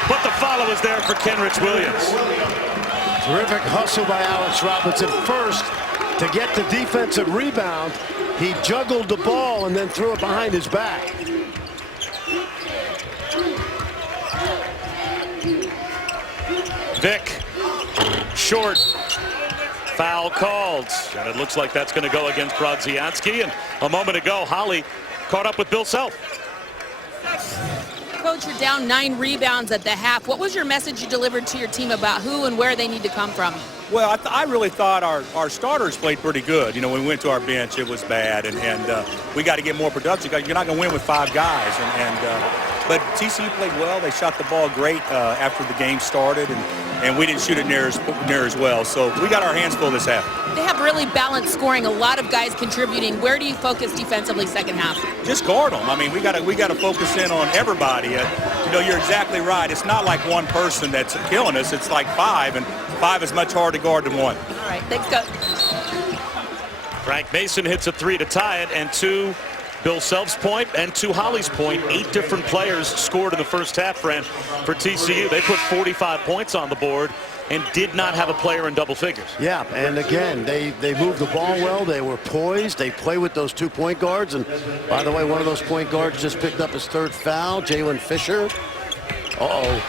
But the follow is there for Kenrich Williams. Terrific hustle by Alex Robinson. First, to get the defensive rebound, he juggled the ball and then threw it behind his back. Vick. Short. Foul called, and it looks like that's going to go against Brodzianski. And a moment ago, Holly caught up with Bill Self. Coach, you're down 9 rebounds at the half. What was your message you delivered to your team about who and where they need to come from? Well, I really thought our starters played pretty good. You know, when we went to our bench, it was bad, and we got to get more production. You're not going to win with 5 guys, But TCU played well. They shot the ball great after the game started, and we didn't shoot it near as well. So we got our hands full this half. They have really balanced scoring, a lot of guys contributing. Where do you focus defensively second half? Just guard them. I mean, we got to focus in on everybody. You know, you're exactly right. It's not like one person that's killing us. It's like five, and five is much harder to guard than one. All right, thanks, Coach. Frank Mason hits a 3 to tie it, and 2 Bill Self's point and 2 Holly's point. 8 different players scored in the first half, Fran, for TCU. They put 45 points on the board and did not have a player in double figures. Yeah, and again, they moved the ball well. They were poised. They play with those 2 point guards. And by the way, one of those point guards just picked up his 3rd foul, Jalen Fisher. Uh-oh.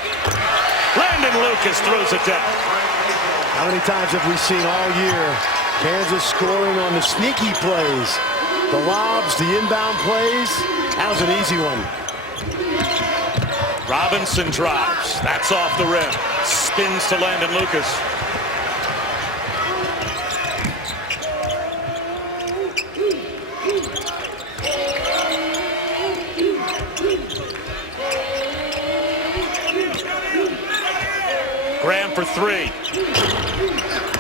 Landon Lucas throws it down. How many times have we seen all year Kansas scoring on the sneaky plays? The lobs, the inbound plays. That was an easy one. Robinson drives. That's off the rim. Spins to Landon Lucas. Graham for 3.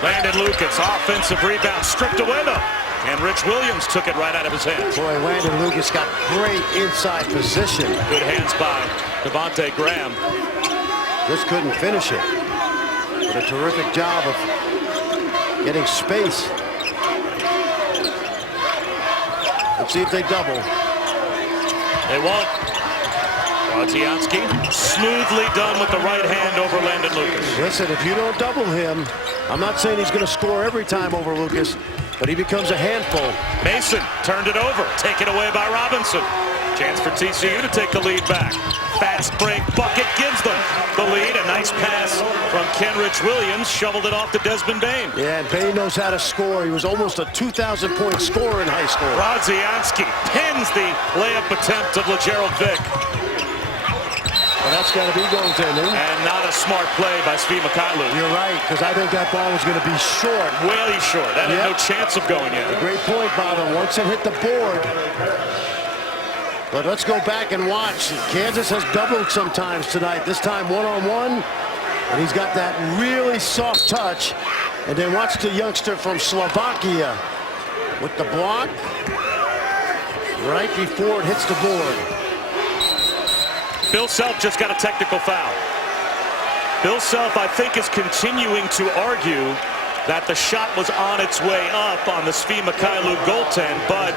Landon Lucas, offensive rebound, stripped away though. And Rich Williams took it right out of his hands. Boy, Landon Lucas got great inside position. Good hands by Devontae Graham. Just couldn't finish it. But a terrific job of getting space. Let's see if they double. They won't. Brodzianski smoothly done with the right hand over Landon Lucas. Listen, if you don't double him, I'm not saying he's going to score every time over Lucas, but he becomes a handful. Mason turned it over, taken away by Robinson. Chance for TCU to take the lead back. Fast break bucket gives them the lead. A nice pass from Kenrich Williams, shoveled it off to Desmond Bain. Yeah, and Bain knows how to score. He was almost a 2,000-point scorer in high school. Brodzianski pins the layup attempt of LeGerald Vick. Well, that's got to be goaltending. And not a smart play by Svi Mykhailiuk. You're right, because I think that ball was going to be short. Way short. That had no chance of going in. Great point, Bob. Once it hit the board. But let's go back and watch. Kansas has doubled sometimes tonight. This time one-on-one. And he's got that really soft touch. And then watch the youngster from Slovakia with the block right before it hits the board. Bill Self just got a technical foul. Bill Self, I think, is continuing to argue that the shot was on its way up on the Svi Mykhailiuk goaltend, but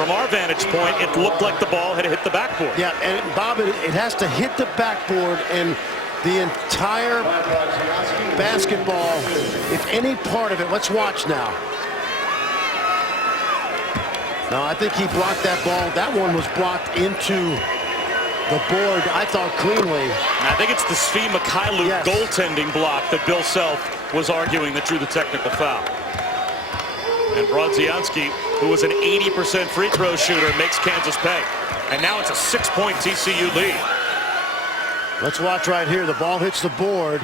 from our vantage point, it looked like the ball had hit the backboard. Yeah, and Bob, it has to hit the backboard, and the entire basketball, if any part of it, let's watch now. No, I think he blocked that ball. That one was blocked into the board, I thought, cleanly. I think it's the Svi Mykhailiuk goaltending block that Bill Self was arguing that drew the technical foul. And Brodzianski, who was an 80% free throw shooter, makes Kansas pay. And now it's a 6-point TCU lead. Let's watch right here. The ball hits the board.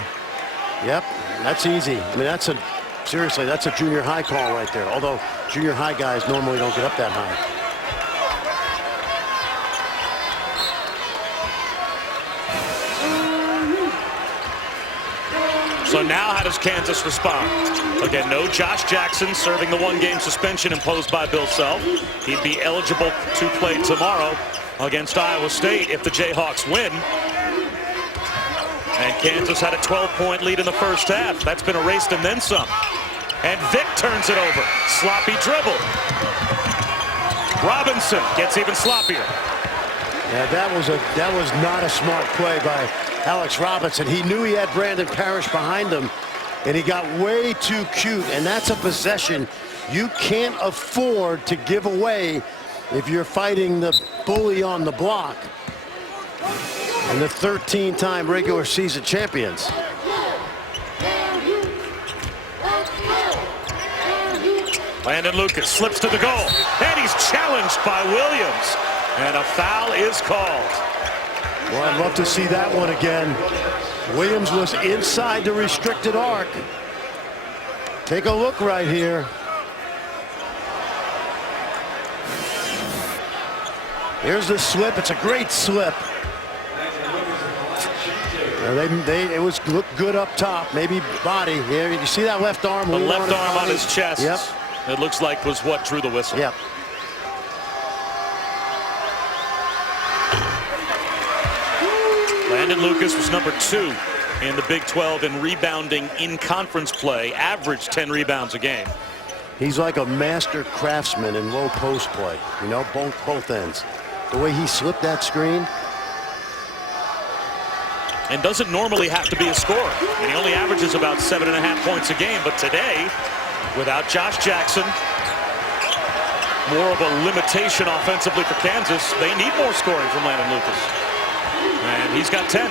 Yep, that's easy. I mean, seriously, that's a junior high call right there. Although junior high guys normally don't get up that high. So now how does Kansas respond? Again, no Josh Jackson serving the 1-game suspension imposed by Bill Self. He'd be eligible to play tomorrow against Iowa State if the Jayhawks win. And Kansas had a 12-point lead in the first half. That's been erased and then some. And Vick turns it over. Sloppy dribble. Robinson gets even sloppier. Yeah, that was not a smart play by Alex Robinson. He knew he had Brandon Parrish behind him, and he got way too cute. And that's a possession you can't afford to give away if you're fighting the bully on the block and the 13-time regular season champions. Landon Lucas slips to the goal, and he's challenged by Williams. And a foul is called. Well, I'd love to see that one again. Williams was inside the restricted arc. Take a look right here. Here's the slip. It's a great slip. It was looked good up top, maybe body. Here, you see that left arm? The left arm on his chest. Yep. It looks like was what drew the whistle. Yep. Landon Lucas was number 2 in the Big 12 in rebounding in conference play, averaged 10 rebounds a game. He's like a master craftsman in low post play, you know, both ends. The way he slipped that screen. And doesn't normally have to be a scorer. And he only averages about 7.5 points a game. But today, without Josh Jackson, more of a limitation offensively for Kansas. They need more scoring from Landon Lucas. And he's got 10.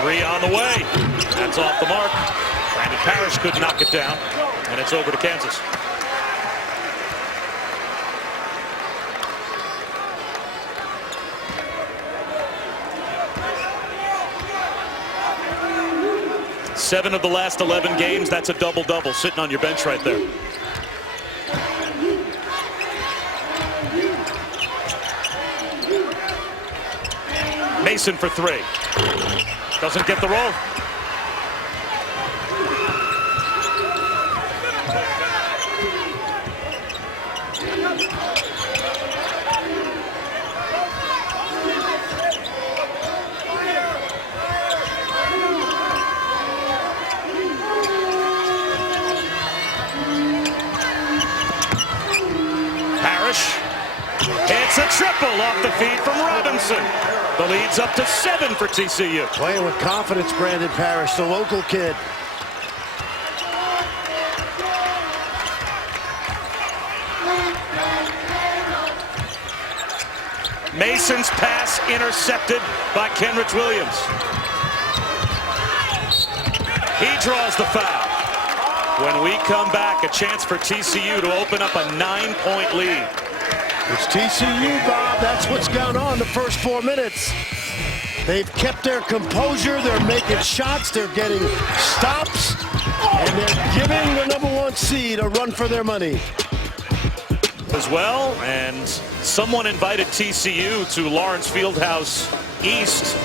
3 on the way. That's off the mark. Brandon Parrish could knock it down. And it's over to Kansas. Seven of the last 11 games, that's a double-double sitting on your bench right there. Mason for 3. Doesn't get the roll. It's a triple off the feed from Robinson. The lead's up to 7 for TCU. Playing with confidence, Brandon Parrish, the local kid. Mason's pass intercepted by Kenrich Williams. He draws the foul. When we come back, a chance for TCU to open up a 9-point lead. It's TCU, Bob. That's what's gone on the first 4 minutes. They've kept their composure. They're making shots. They're getting stops. And they're giving the #1 seed a run for their money. As well, and someone invited TCU to Lawrence Fieldhouse East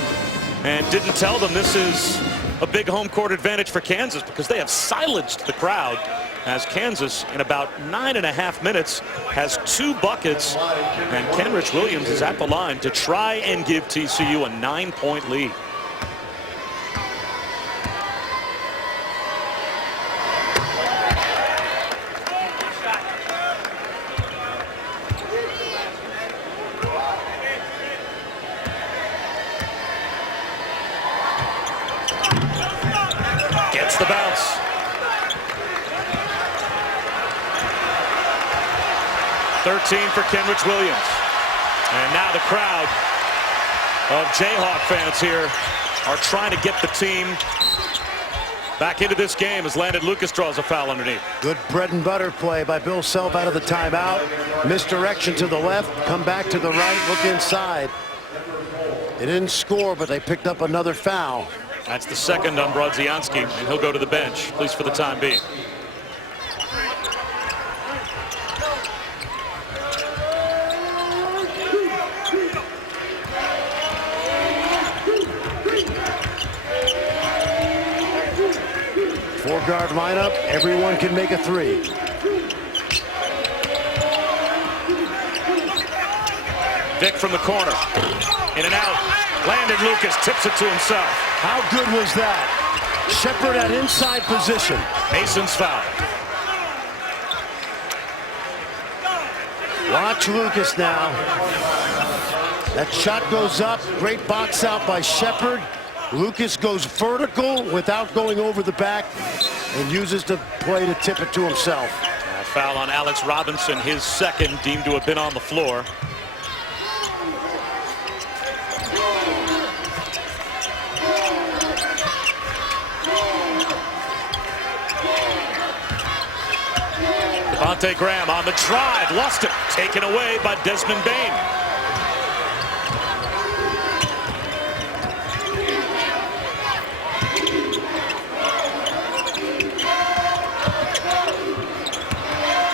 and didn't tell them this is a big home court advantage for Kansas because they have silenced the crowd as Kansas in about 9.5 minutes has 2 buckets, and Kenrich Williams is at the line to try and give TCU a 9-point lead. Gets the bounce. .13 for Kenrich Williams. And now the crowd of Jayhawk fans here are trying to get the team back into this game as Landon Lucas draws a foul underneath. Good bread and butter play by Bill Self out of the timeout. Misdirection to the left, come back to the right, look inside. They didn't score, but they picked up another foul. That's the second on Brodzianski, and he'll go to the bench, at least for the time being. Four-guard lineup, everyone can make a 3. Vic from the corner, in and out. Landon Lucas tips it to himself. How good was that? Shepard at inside position. Mason's foul. Watch Lucas now. That shot goes up, great box out by Shepard. Lucas goes vertical without going over the back and uses the play to tip it to himself. That foul on Alex Robinson, his second, deemed to have been on the floor. Devontae Graham on the drive, lost it, taken away by Desmond Bane.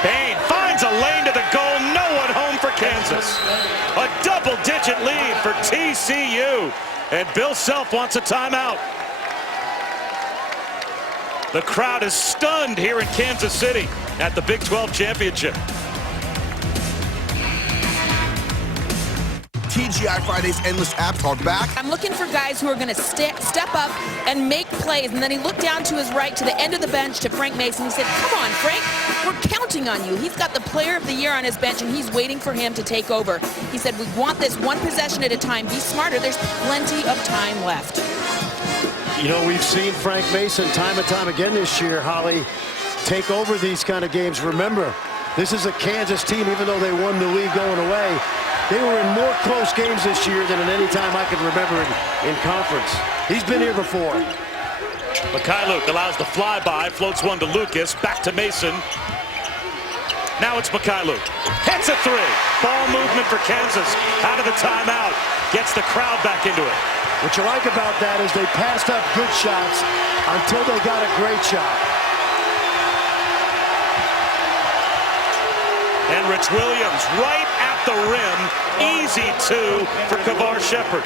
Bane finds a lane to the goal, no one home for Kansas. A double-digit double-digit lead for TCU. And Bill Self wants a timeout. The crowd is stunned here in Kansas City at the Big 12 Championship. TGI Fridays Endless Apps are back. I'm looking for guys who are going to step up and make plays. And then he looked down to his right to the end of the bench to Frank Mason. He said, come on, Frank, we're counting on you. He's got the player of the year on his bench, and he's waiting for him to take over. He said, we want this one possession at a time. Be smarter. There's plenty of time left. You know, we've seen Frank Mason time and time again this year, Holly, take over these kind of games. Remember, this is a Kansas team, even though they won the league going away. They were in more close games this year than at any time I can remember in conference. He's been here before. Mikhailuk allows the flyby, floats one to Lucas, back to Mason. Now it's Mikhailuk. Hits a three. Ball movement for Kansas. Out of the timeout. Gets the crowd back into it. What you like about that is they passed up good shots until they got a great shot. And Rich Williams right at the rim. Easy two for Kavar Shepard.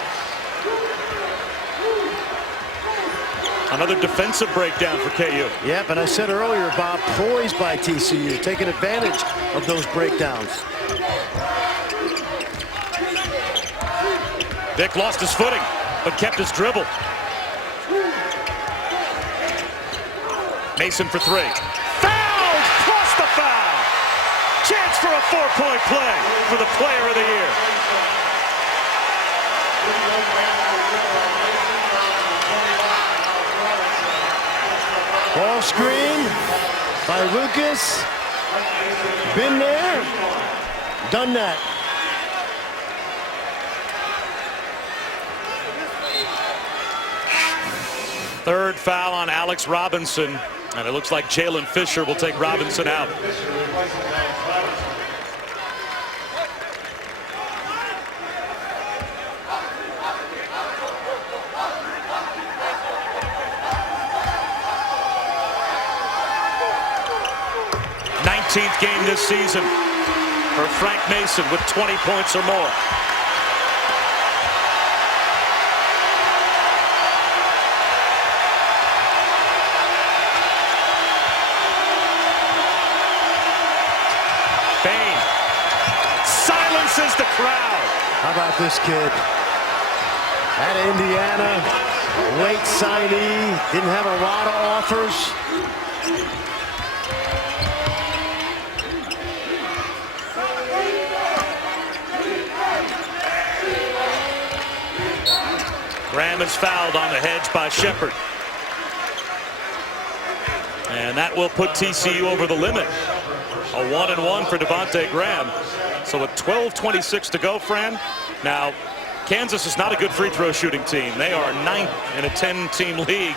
Another defensive breakdown for KU. Yeah, but I said earlier, Bob, poised by TCU, taking advantage of those breakdowns. Vic lost his footing, but kept his dribble. Mason for three. Fouled plus the foul. Chance for a 4-point play for the player of the year. Ball screen by Lucas. Been there, done that. Third foul on Alex Robinson, and it looks like Jalen Fisher will take Robinson out. Game this season for Frank Mason with 20 points or more. Bain silences the crowd. How about this kid? At Indiana, late signee, didn't have a lot of offers. Graham is fouled on the hedge by Shepard. And that will put TCU over the limit. A 1-and-1 for Devontae Graham. So with 12:26 to go, Fran. Now, Kansas is not a good free throw shooting team. They are 9th in a 10-team league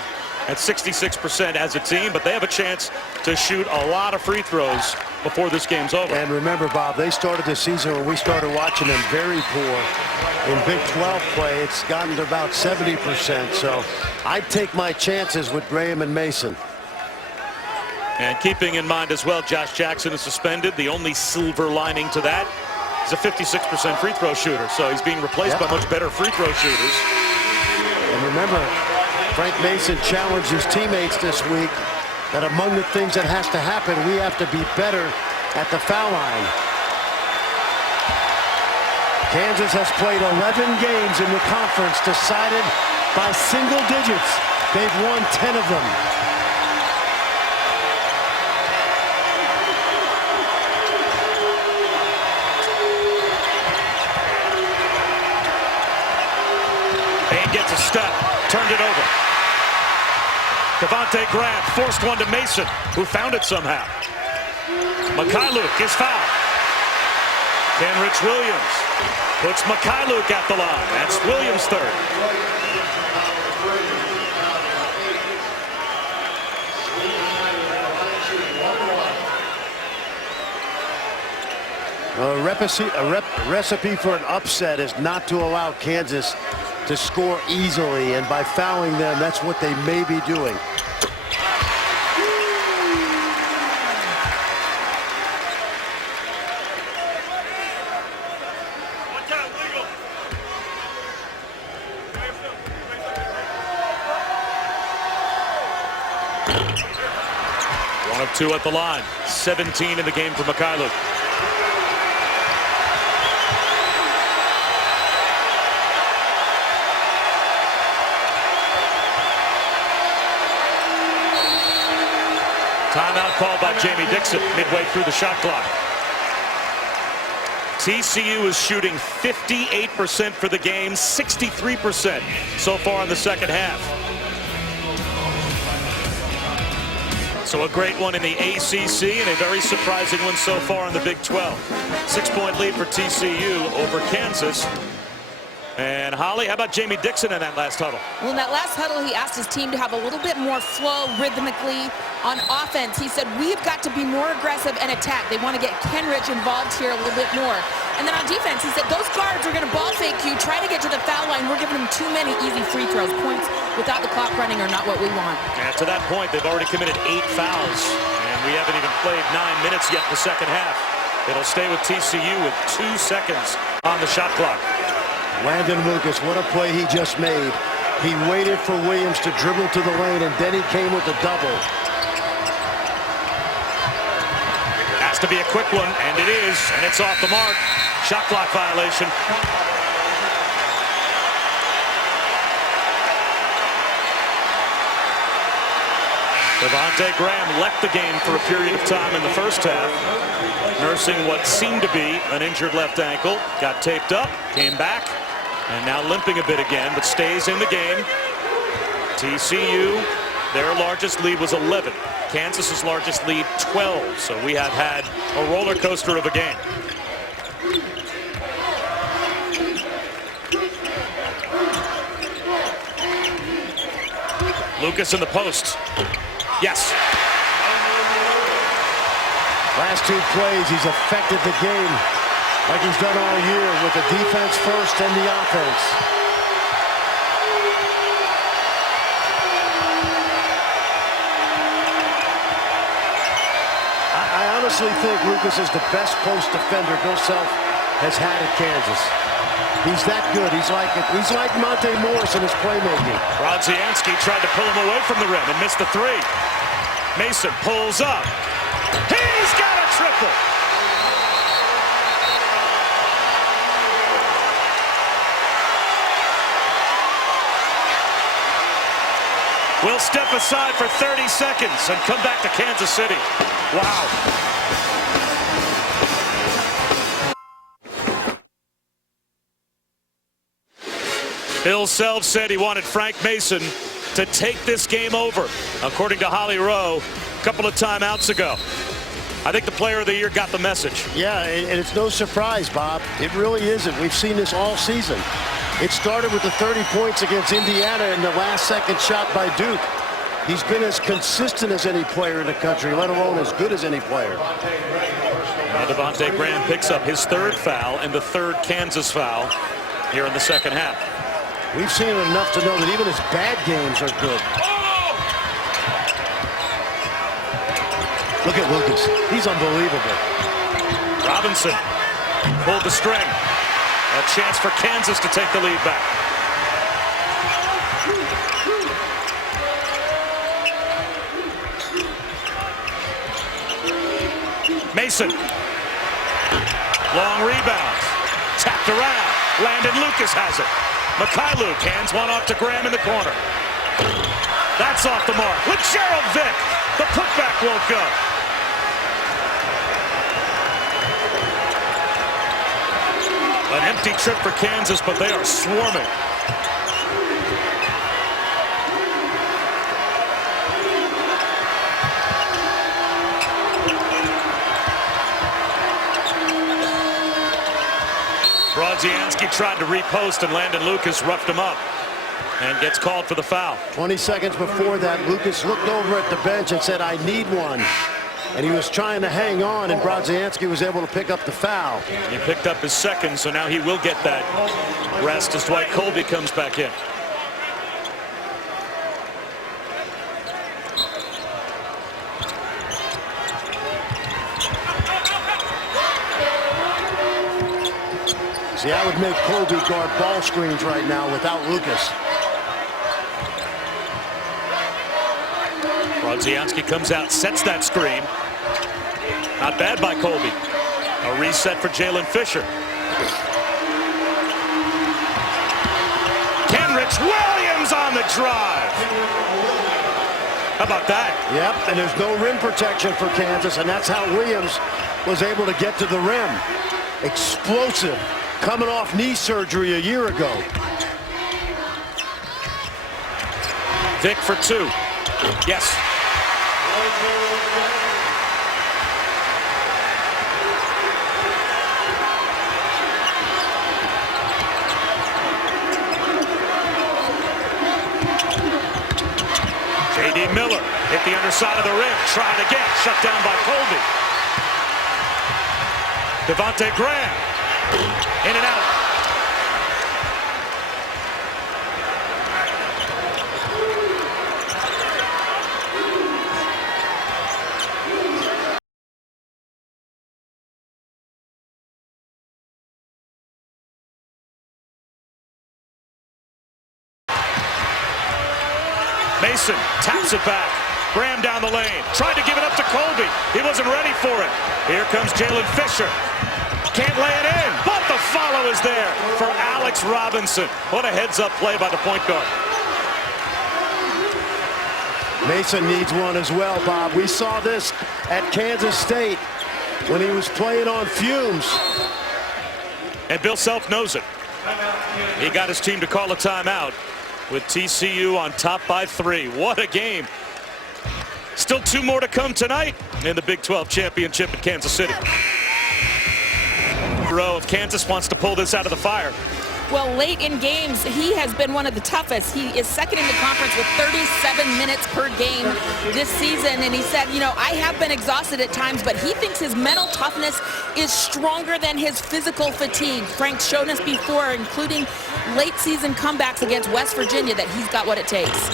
at 66% as a team, but they have a chance to shoot a lot of free throws before this game's over. And remember, Bob, they started the season when we started watching them very poor. In Big 12 play, it's gotten to about 70%. So I'd take my chances with Graham and Mason. And keeping in mind as well, Josh Jackson is suspended. The only silver lining to that is a 56% free throw shooter. So he's being replaced by much better free throw shooters. And remember, Frank Mason challenged his teammates this week that among the things that has to happen, we have to be better at the foul line. Kansas has played 11 games in the conference decided by single digits. They've won 10 of them. Bain gets a step, turned it over. Devontae Graham forced one to Mason, who found it somehow. Mikhailuk is fouled. Kenrich Williams puts Mikhailuk at the line. That's Williams' third. A recipe for an upset is not to allow Kansas to score easily, and by fouling them, that's what they may be doing. 1 of 2 at the line. 17 in the game for Mikhailuk. Timeout called by Jamie Dixon midway through the shot clock. TCU is shooting 58% for the game, 63% so far in the second half. So a great one in the ACC and a very surprising one so far in the Big 12. 6-point lead for TCU over Kansas. And Holly, how about Jamie Dixon in that last huddle? Well, in that last huddle, he asked his team to have a little bit more flow rhythmically on offense. He said, we've got to be more aggressive and attack. They want to get Kenrich involved here a little bit more. And then on defense, he said, those guards are going to ball fake you, try to get to the foul line. We're giving them too many easy free throws. Points without the clock running are not what we want. And to that point, they've already committed 8 fouls. And we haven't even played 9 minutes yet in the second half. It'll stay with TCU with 2 seconds on the shot clock. Landon Lucas, what a play he just made. He waited for Williams to dribble to the lane, and then he came with the double. Has to be a quick one, and it is, and it's off the mark. Shot clock violation. Devontae Graham left the game for a period of time in the first half, nursing what seemed to be an injured left ankle. Got taped up, came back, and now limping a bit again, but stays in the game. TCU, their largest lead was 11. Kansas's largest lead, 12. So we have had a roller coaster of a game. Lucas in the post. Yes. Last 2 plays, he's affected the game like he's done all year with the defense first and the offense. I honestly think Lucas is the best post defender Bill Self has had at Kansas. He's that good. He's like Monte Morris in his playmaking. Brodzianski tried to pull him away from the rim and missed the 3. Mason pulls up. He's got a triple. We'll step aside for 30 seconds and come back to Kansas City. Wow. Bill Self said he wanted Frank Mason to take this game over, according to Holly Rowe a couple of timeouts ago. I think the player of the year got the message. Yeah, and it's no surprise, Bob. It really isn't. We've seen this all season. It started with the 30 points against Indiana and the last-second shot by Duke. He's been as consistent as any player in the country, let alone as good as any player. Now Devontae Graham picks up his 3rd foul and the 3rd Kansas foul here in the second half. We've seen it enough to know that even his bad games are good. Look at Lucas. He's unbelievable. Robinson pulled the string. A chance for Kansas to take the lead back. Mason. Long rebound. Tapped around. Landon Lucas has it. Mikhailuk hands one off to Graham in the corner. That's off the mark. With Gerald Vick. The putback won't go. An empty trip for Kansas, but they are swarming. Brodzianski tried to repost, and Landon Lucas roughed him up and gets called for the foul. 20 seconds before that, Lucas looked over at the bench and said, I need one. And he was trying to hang on, and Brodzianski was able to pick up the foul. He picked up his 2nd, so now he will get that rest as Dwight Colby comes back in. See, I would make Colby guard ball screens right now without Lucas. Brodzianski comes out, sets that screen. Not bad by Colby. A reset for Jalen Fisher. Kenrich Williams on the drive. How about that? Yep, and there's no rim protection for Kansas, and that's how Williams was able to get to the rim. Explosive, coming off knee surgery a year ago. Vic for two. Yes. J.D. Miller hit the underside of the rim. Tried again. Shut down by Colby. Devontae Graham. In and out. Mason taps it back. Graham down the lane. Tried to give it up to Colby. He wasn't ready for it. Here comes Jalen Fisher. Can't lay it in, but the follow is there for Alex Robinson. What a heads-up play by the point guard. Mason needs one as well, Bob. We saw this at Kansas State when he was playing on fumes. And Bill Self knows it. He got his team to call a timeout with TCU on top by 3. What a game. Still 2 more to come tonight in the Big 12 championship in Kansas City. Row of Kansas wants to pull this out of the fire. Well, late in games, he has been one of the toughest. He is second in the conference with 37 minutes per game this season. And he said, you know, I have been exhausted at times, but he thinks his mental toughness is stronger than his physical fatigue. Frank's shown us before, including late season comebacks against West Virginia, that he's got what it takes.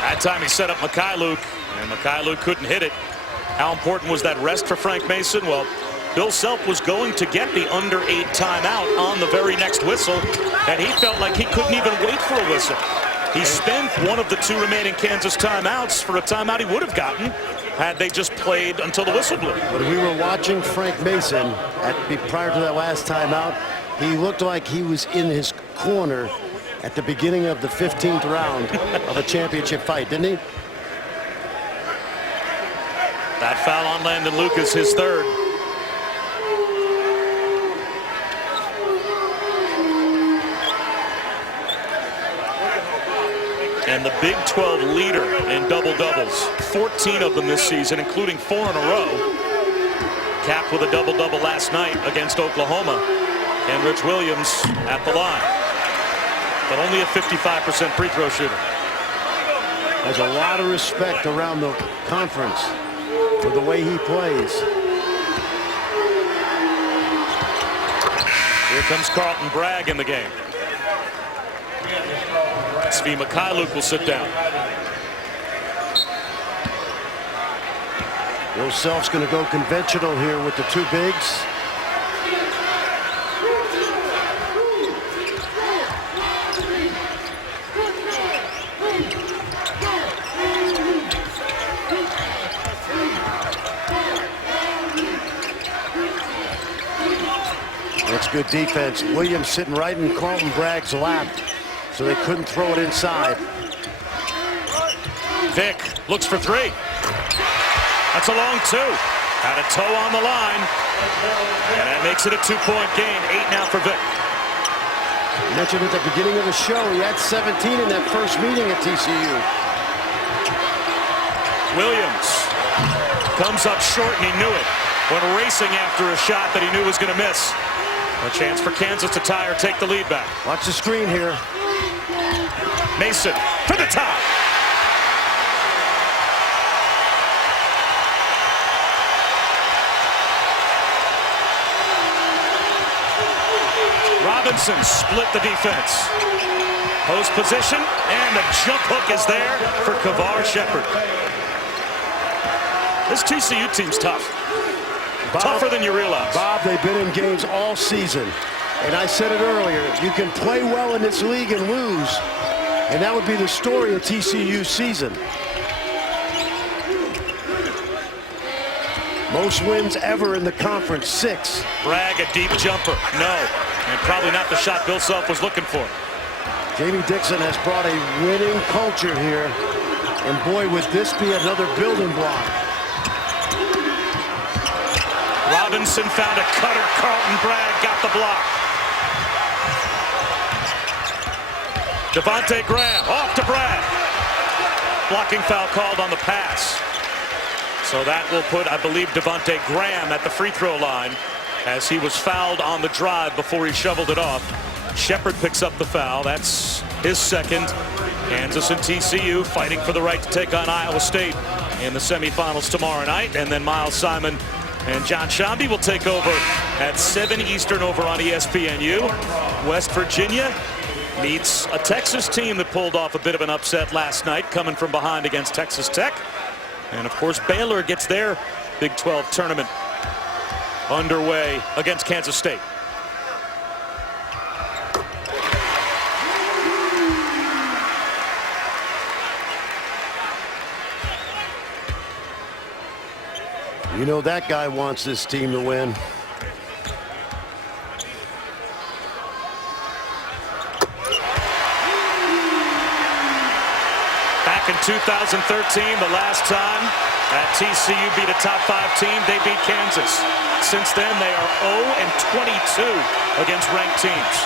That time he set up Mikhailuk, and Mikhailuk couldn't hit it. How important was that rest for Frank Mason? Well, Bill Self was going to get the under 8 timeout on the very next whistle, and he felt like he couldn't even wait for a whistle. He spent one of the 2 remaining Kansas timeouts for a timeout he would have gotten had they just played until the whistle blew. When we were watching Frank Mason prior to that last timeout, he looked like he was in his corner at the beginning of the 15th round of a championship fight, didn't he? That foul on Landon Lucas, his 3rd. And the Big 12 leader in double-doubles. 14 of them this season, including 4 in a row. Capped with a double-double last night against Oklahoma. And Rich Williams at the line. But only a 55% free throw shooter. There's a lot of respect around the conference for the way he plays. Here comes Carlton Bragg in the game. Svi Mikhailuk will sit down. Bill Self's going to go conventional here with the 2 bigs. That's good defense. Williams sitting right in Carlton Bragg's lap, so they couldn't throw it inside. Vic looks for 3. That's a long 2. Had a toe on the line. And that makes it a 2-point game. 8 now for Vic. I mentioned at the beginning of the show, he had 17 in that first meeting at TCU. Williams comes up short, and he knew it when racing after a shot that he knew was going to miss. A chance for Kansas to tie or take the lead back. Watch the screen here. Mason to the top. Robinson split the defense. Post position, and the jump hook is there for Kavar Shepard. This TCU team's tough. Bob, tougher than you realize. Bob, they've been in games all season. And I said it earlier, you can play well in this league and lose. And that would be the story of TCU's season. Most wins ever in the conference, 6. Bragg, a deep jumper. No. And probably not the shot Bill Self was looking for. Jamie Dixon has brought a winning culture here. And boy, would this be another building block. Robinson found a cutter. Carlton Bragg got the block. Devontae Graham off to Bragg. Blocking foul called on the pass. So that will put, I believe, Devontae Graham at the free throw line as he was fouled on the drive before he shoveled it off. Shepard picks up the foul. That's his second. Kansas and TCU fighting for the right to take on Iowa State in the semifinals tomorrow night. And then Miles Simon and John Shambi will take over at 7 Eastern over on ESPNU. West Virginia meets a Texas team that pulled off a bit of an upset last night, coming from behind against Texas Tech. And of course, Baylor gets their Big 12 tournament underway against Kansas State. You know that guy wants this team to win. Back in 2013, the last time that TCU beat a top 5 team, they beat Kansas. Since then, they are 0-22 against ranked teams.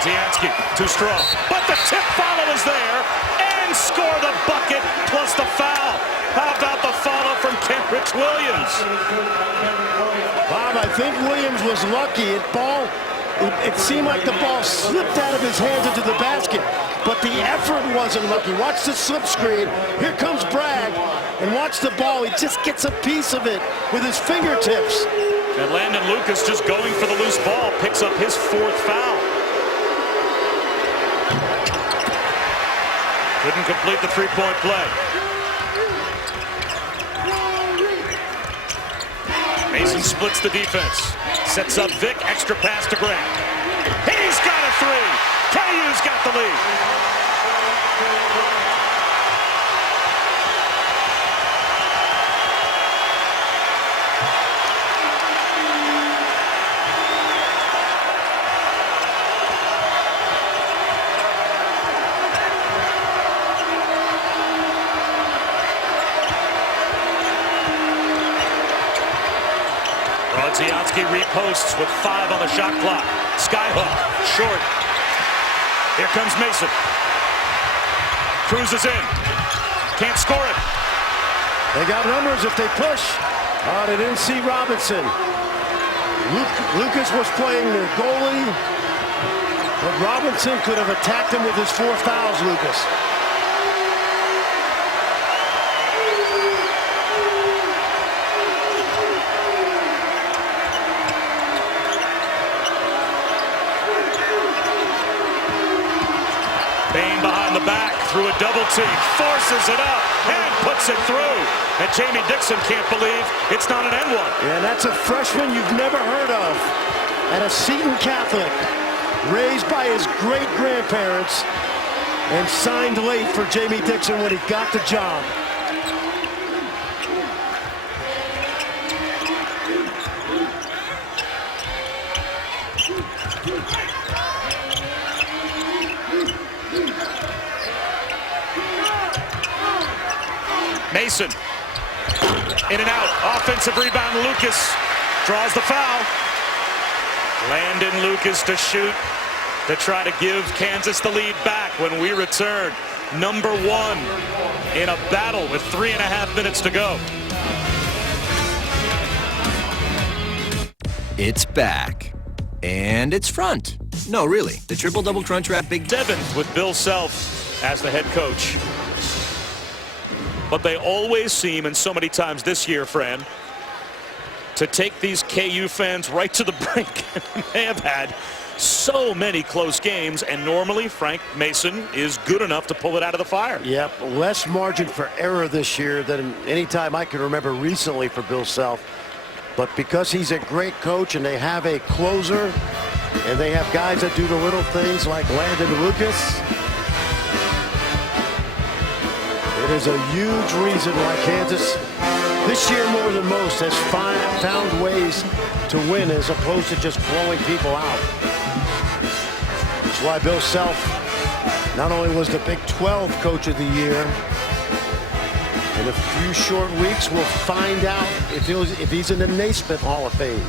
Zianski, too strong, but the tip follow is there, and score the bucket plus the foul. How about the follow from Kenrich Williams? Bob, I think Williams was lucky. It seemed like the ball slipped out of his hands into the basket, but the effort wasn't lucky. Watch the slip screen. Here comes Bragg, and watch the ball. He just gets a piece of it with his fingertips. And Landon Lucas, just going for the loose ball, picks up his 4th foul. Couldn't complete the three-point play. Mason splits the defense. Sets up Vic, extra pass to Grant. He's got a 3. KU's got the lead. Zianski reposts with 5 on the shot clock. Skyhook, short. Here comes Mason. Cruises in. Can't score it. They got numbers if they push. Oh, they didn't see Robinson. Lucas was playing the goalie, but Robinson could have attacked him with his 4 fouls, Lucas. Bain behind the back, through a double team, forces it up, and puts it through. And Jamie Dixon can't believe it's not an N1. Yeah, that's a freshman you've never heard of. And a Seton Catholic, raised by his great-grandparents, and signed late for Jamie Dixon when he got the job. Mason, in and out, offensive rebound, Lucas draws the foul. Landon Lucas to shoot to try to give Kansas the lead back when we return. Number 1 in a battle with 3.5 minutes to go. It's back. And it's front. No, really. The triple-double crunch wrap big 7 with Bill Self as the head coach. But they always seem, and so many times this year, Fran, to take these KU fans right to the brink. They have had so many close games, and normally Frank Mason is good enough to pull it out of the fire. Yep, less margin for error this year than any time I can remember recently for Bill Self. But because he's a great coach and they have a closer and they have guys that do the little things like Landon Lucas, It is a huge reason why Kansas, this year more than most, has found ways to win as opposed to just blowing people out. That's why Bill Self not only was the Big 12 Coach of the Year, in a few short weeks we'll find out if he's in the Naismith Hall of Fame.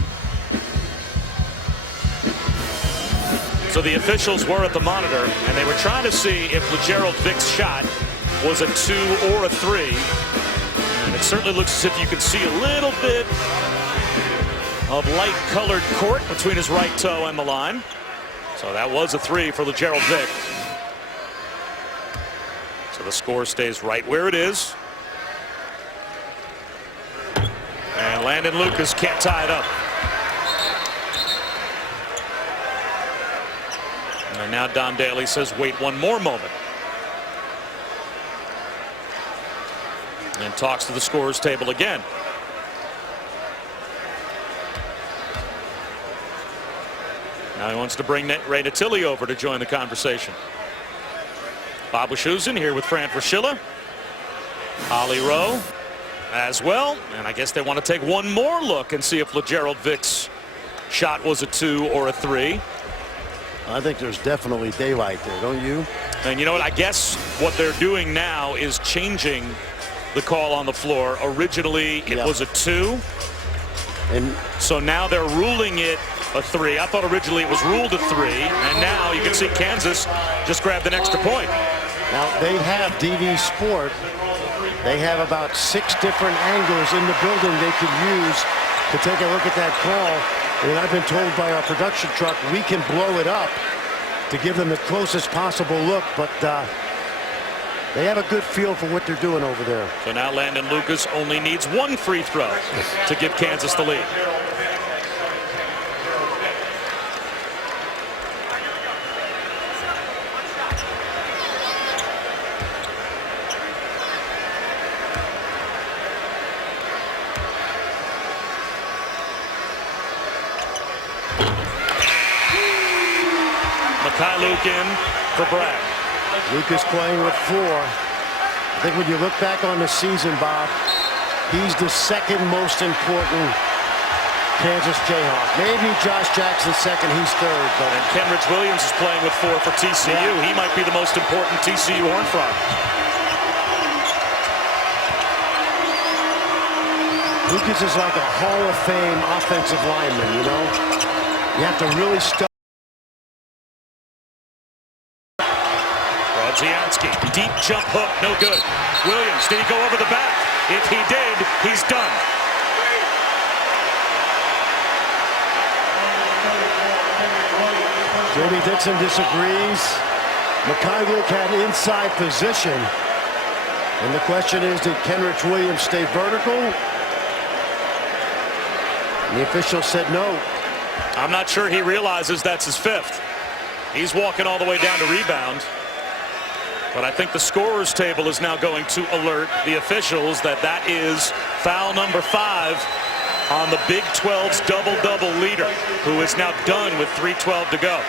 So the officials were at the monitor, and they were trying to see if LeGerald Vick's shot was a 2 or a 3. And it certainly looks as if you can see a little bit of light-colored court between his right toe and the line. So that was a 3 for LeGerald Vick. So the score stays right where it is. And Landon Lucas can't tie it up. And now Don Daly says, wait one more moment. And talks to the scorer's table again. Now he wants to bring Ray Natili over to join the conversation. Bob Wischusen here with Fran Fraschilla. Ollie Rowe as well. And I guess they want to take one more look and see if LeGerald Vick's shot was a 2 or a 3. I think there's definitely daylight there, don't you? And you know what? I guess what they're doing now is changing the call on the floor. Originally, it was a 2. And so now they're ruling it a 3. I thought originally it was ruled a 3. And now you can see Kansas just grabbed an extra point. Now they have DV Sport. They have about 6 different angles in the building they can use to take a look at that call. And I've been told by our production truck we can blow it up to give them the closest possible look, but they have a good feel for what they're doing over there. So now Landon Lucas only needs 1 free throw to give Kansas the lead. Luke in for Bragg. Lucas playing with 4. I think when you look back on the season, Bob, he's the second most important Kansas Jayhawk. Maybe Josh Jackson's second, he's third. But and Kenrich Williams is playing with 4 for TCU. Yeah. He might be the most important TCU Horned Frog. Lucas is like a Hall of Fame offensive lineman, you know? You have to really study. Zianski, deep jump hook, no good. Williams, did he go over the back? If he did, he's done. Jamie Dixon disagrees. Mikhailiuk had inside position. And the question is, did Kenrich Williams stay vertical? And the official said no. I'm not sure he realizes that's his 5th. He's walking all the way down to rebound. But I think the scorer's table is now going to alert the officials that that is foul number 5 on the Big 12's double-double leader, who is now done with 3:12 to go.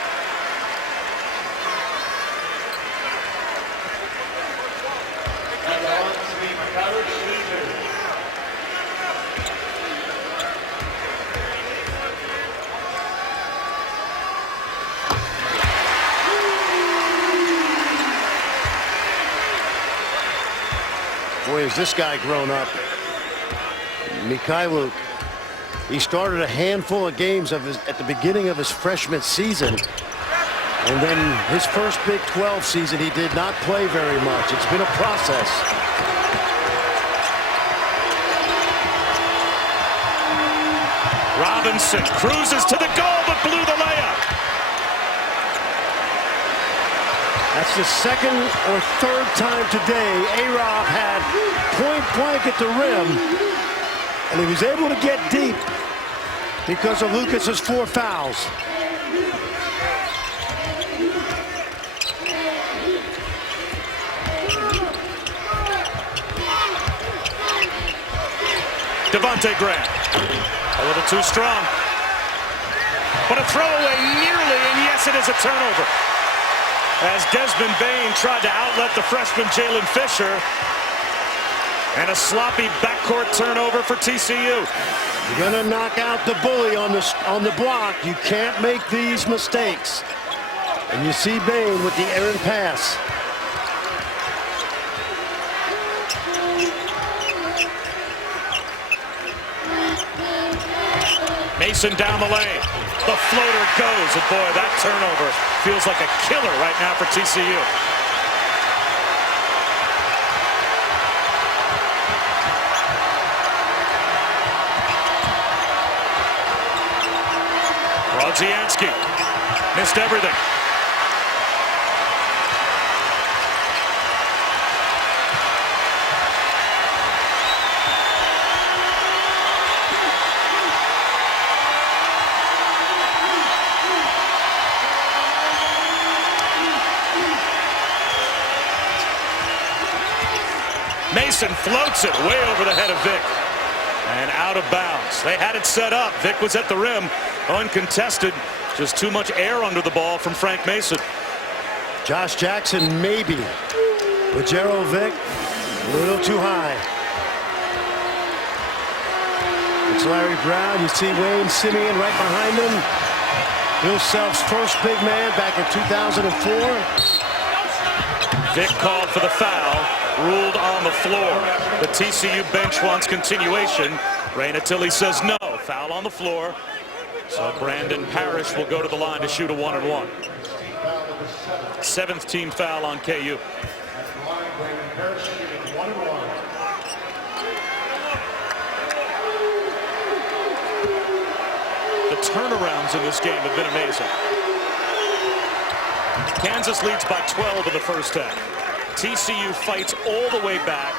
Boy, has this guy grown up. Mikhailiuk, he started a handful of games at the beginning of his freshman season. And then his first Big 12 season, he did not play very much. It's been a process. Robinson cruises to the goal, but blew the layup. That's the second or third time today A-Rob had point blank at the rim, and he was able to get deep because of Lucas's 4 fouls. Devontae Graham, a little too strong, but a throwaway nearly, and yes, it is a turnover. As Desmond Bain tried to outlet the freshman Jalen Fisher, And a sloppy backcourt turnover for TCU. You're going to knock out the bully on the block. You can't make these mistakes. And you see Bain with the errant pass. Mason down the lane. The floater goes. And boy, that turnover feels like a killer right now for TCU. Brodzianski missed everything. Mason floats it way over the head of Vic. And out of bounds. They had it set up. Vic was at the rim, uncontested. Just too much air under the ball from Frank Mason. Josh Jackson maybe. Rogero Vic a little too high. It's Larry Brown. You see Wayne Simeon right behind him. Bill Self's first big man back in 2004. Vic called for the foul. Ruled on the floor. The TCU bench wants continuation. Raina Tilly says no. Foul on the floor. So Brandon Parrish will go to the line to shoot a 1-and-1. 7th team foul on KU. The turnarounds in this game have been amazing. Kansas leads by 12 in the first half. TCU fights all the way back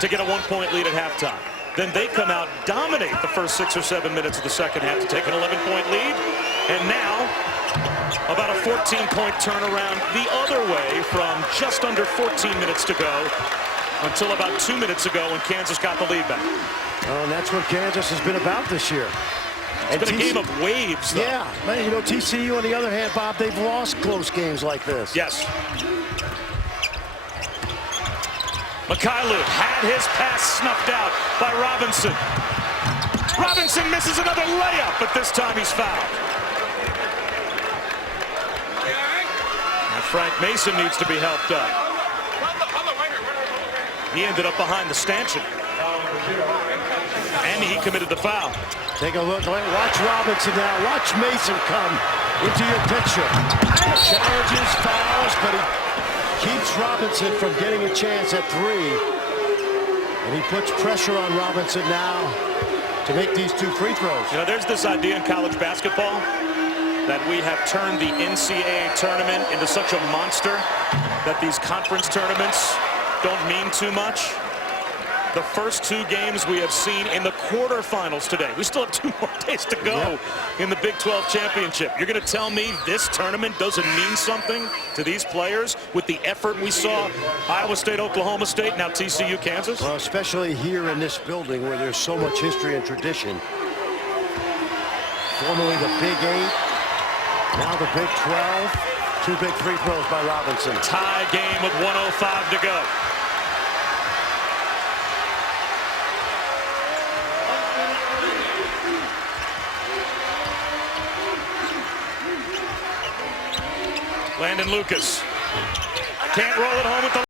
to get a 1-point lead at halftime. Then they come out, dominate the first 6 or 7 minutes of the second half to take an 11-point lead. And now, about a 14-point turnaround the other way from just under 14 minutes to go until about 2 minutes ago when Kansas got the lead back. Oh, and that's what Kansas has been about this year. It's been a game of waves, though. Yeah, but you know, TCU on the other hand, Bob, they've lost close games like this. Yes. Mikhailu had his pass snuffed out by Robinson. Robinson misses another layup, but this time he's fouled. And Frank Mason needs to be helped up. He ended up behind the stanchion. And he committed the foul. Take a look. Watch Robinson now. Watch Mason come into your picture. Challenges, fouls, but he keeps Robinson from getting a chance at 3. And he puts pressure on Robinson now to make these 2 free throws. You know, there's this idea in college basketball that we have turned the NCAA tournament into such a monster that these conference tournaments don't mean too much. The first 2 games we have seen in the quarterfinals today. We still have 2 more days to go in the Big 12 championship. You're going to tell me this tournament doesn't mean something to these players with the effort we saw Iowa State, Oklahoma State, now TCU, Kansas? Well, especially here in this building where there's so much history and tradition. Formerly the Big 8, now the Big 12. 2 big free throws by Robinson. Tie game with 1:05 to go. Landon Lucas can't roll it home with the...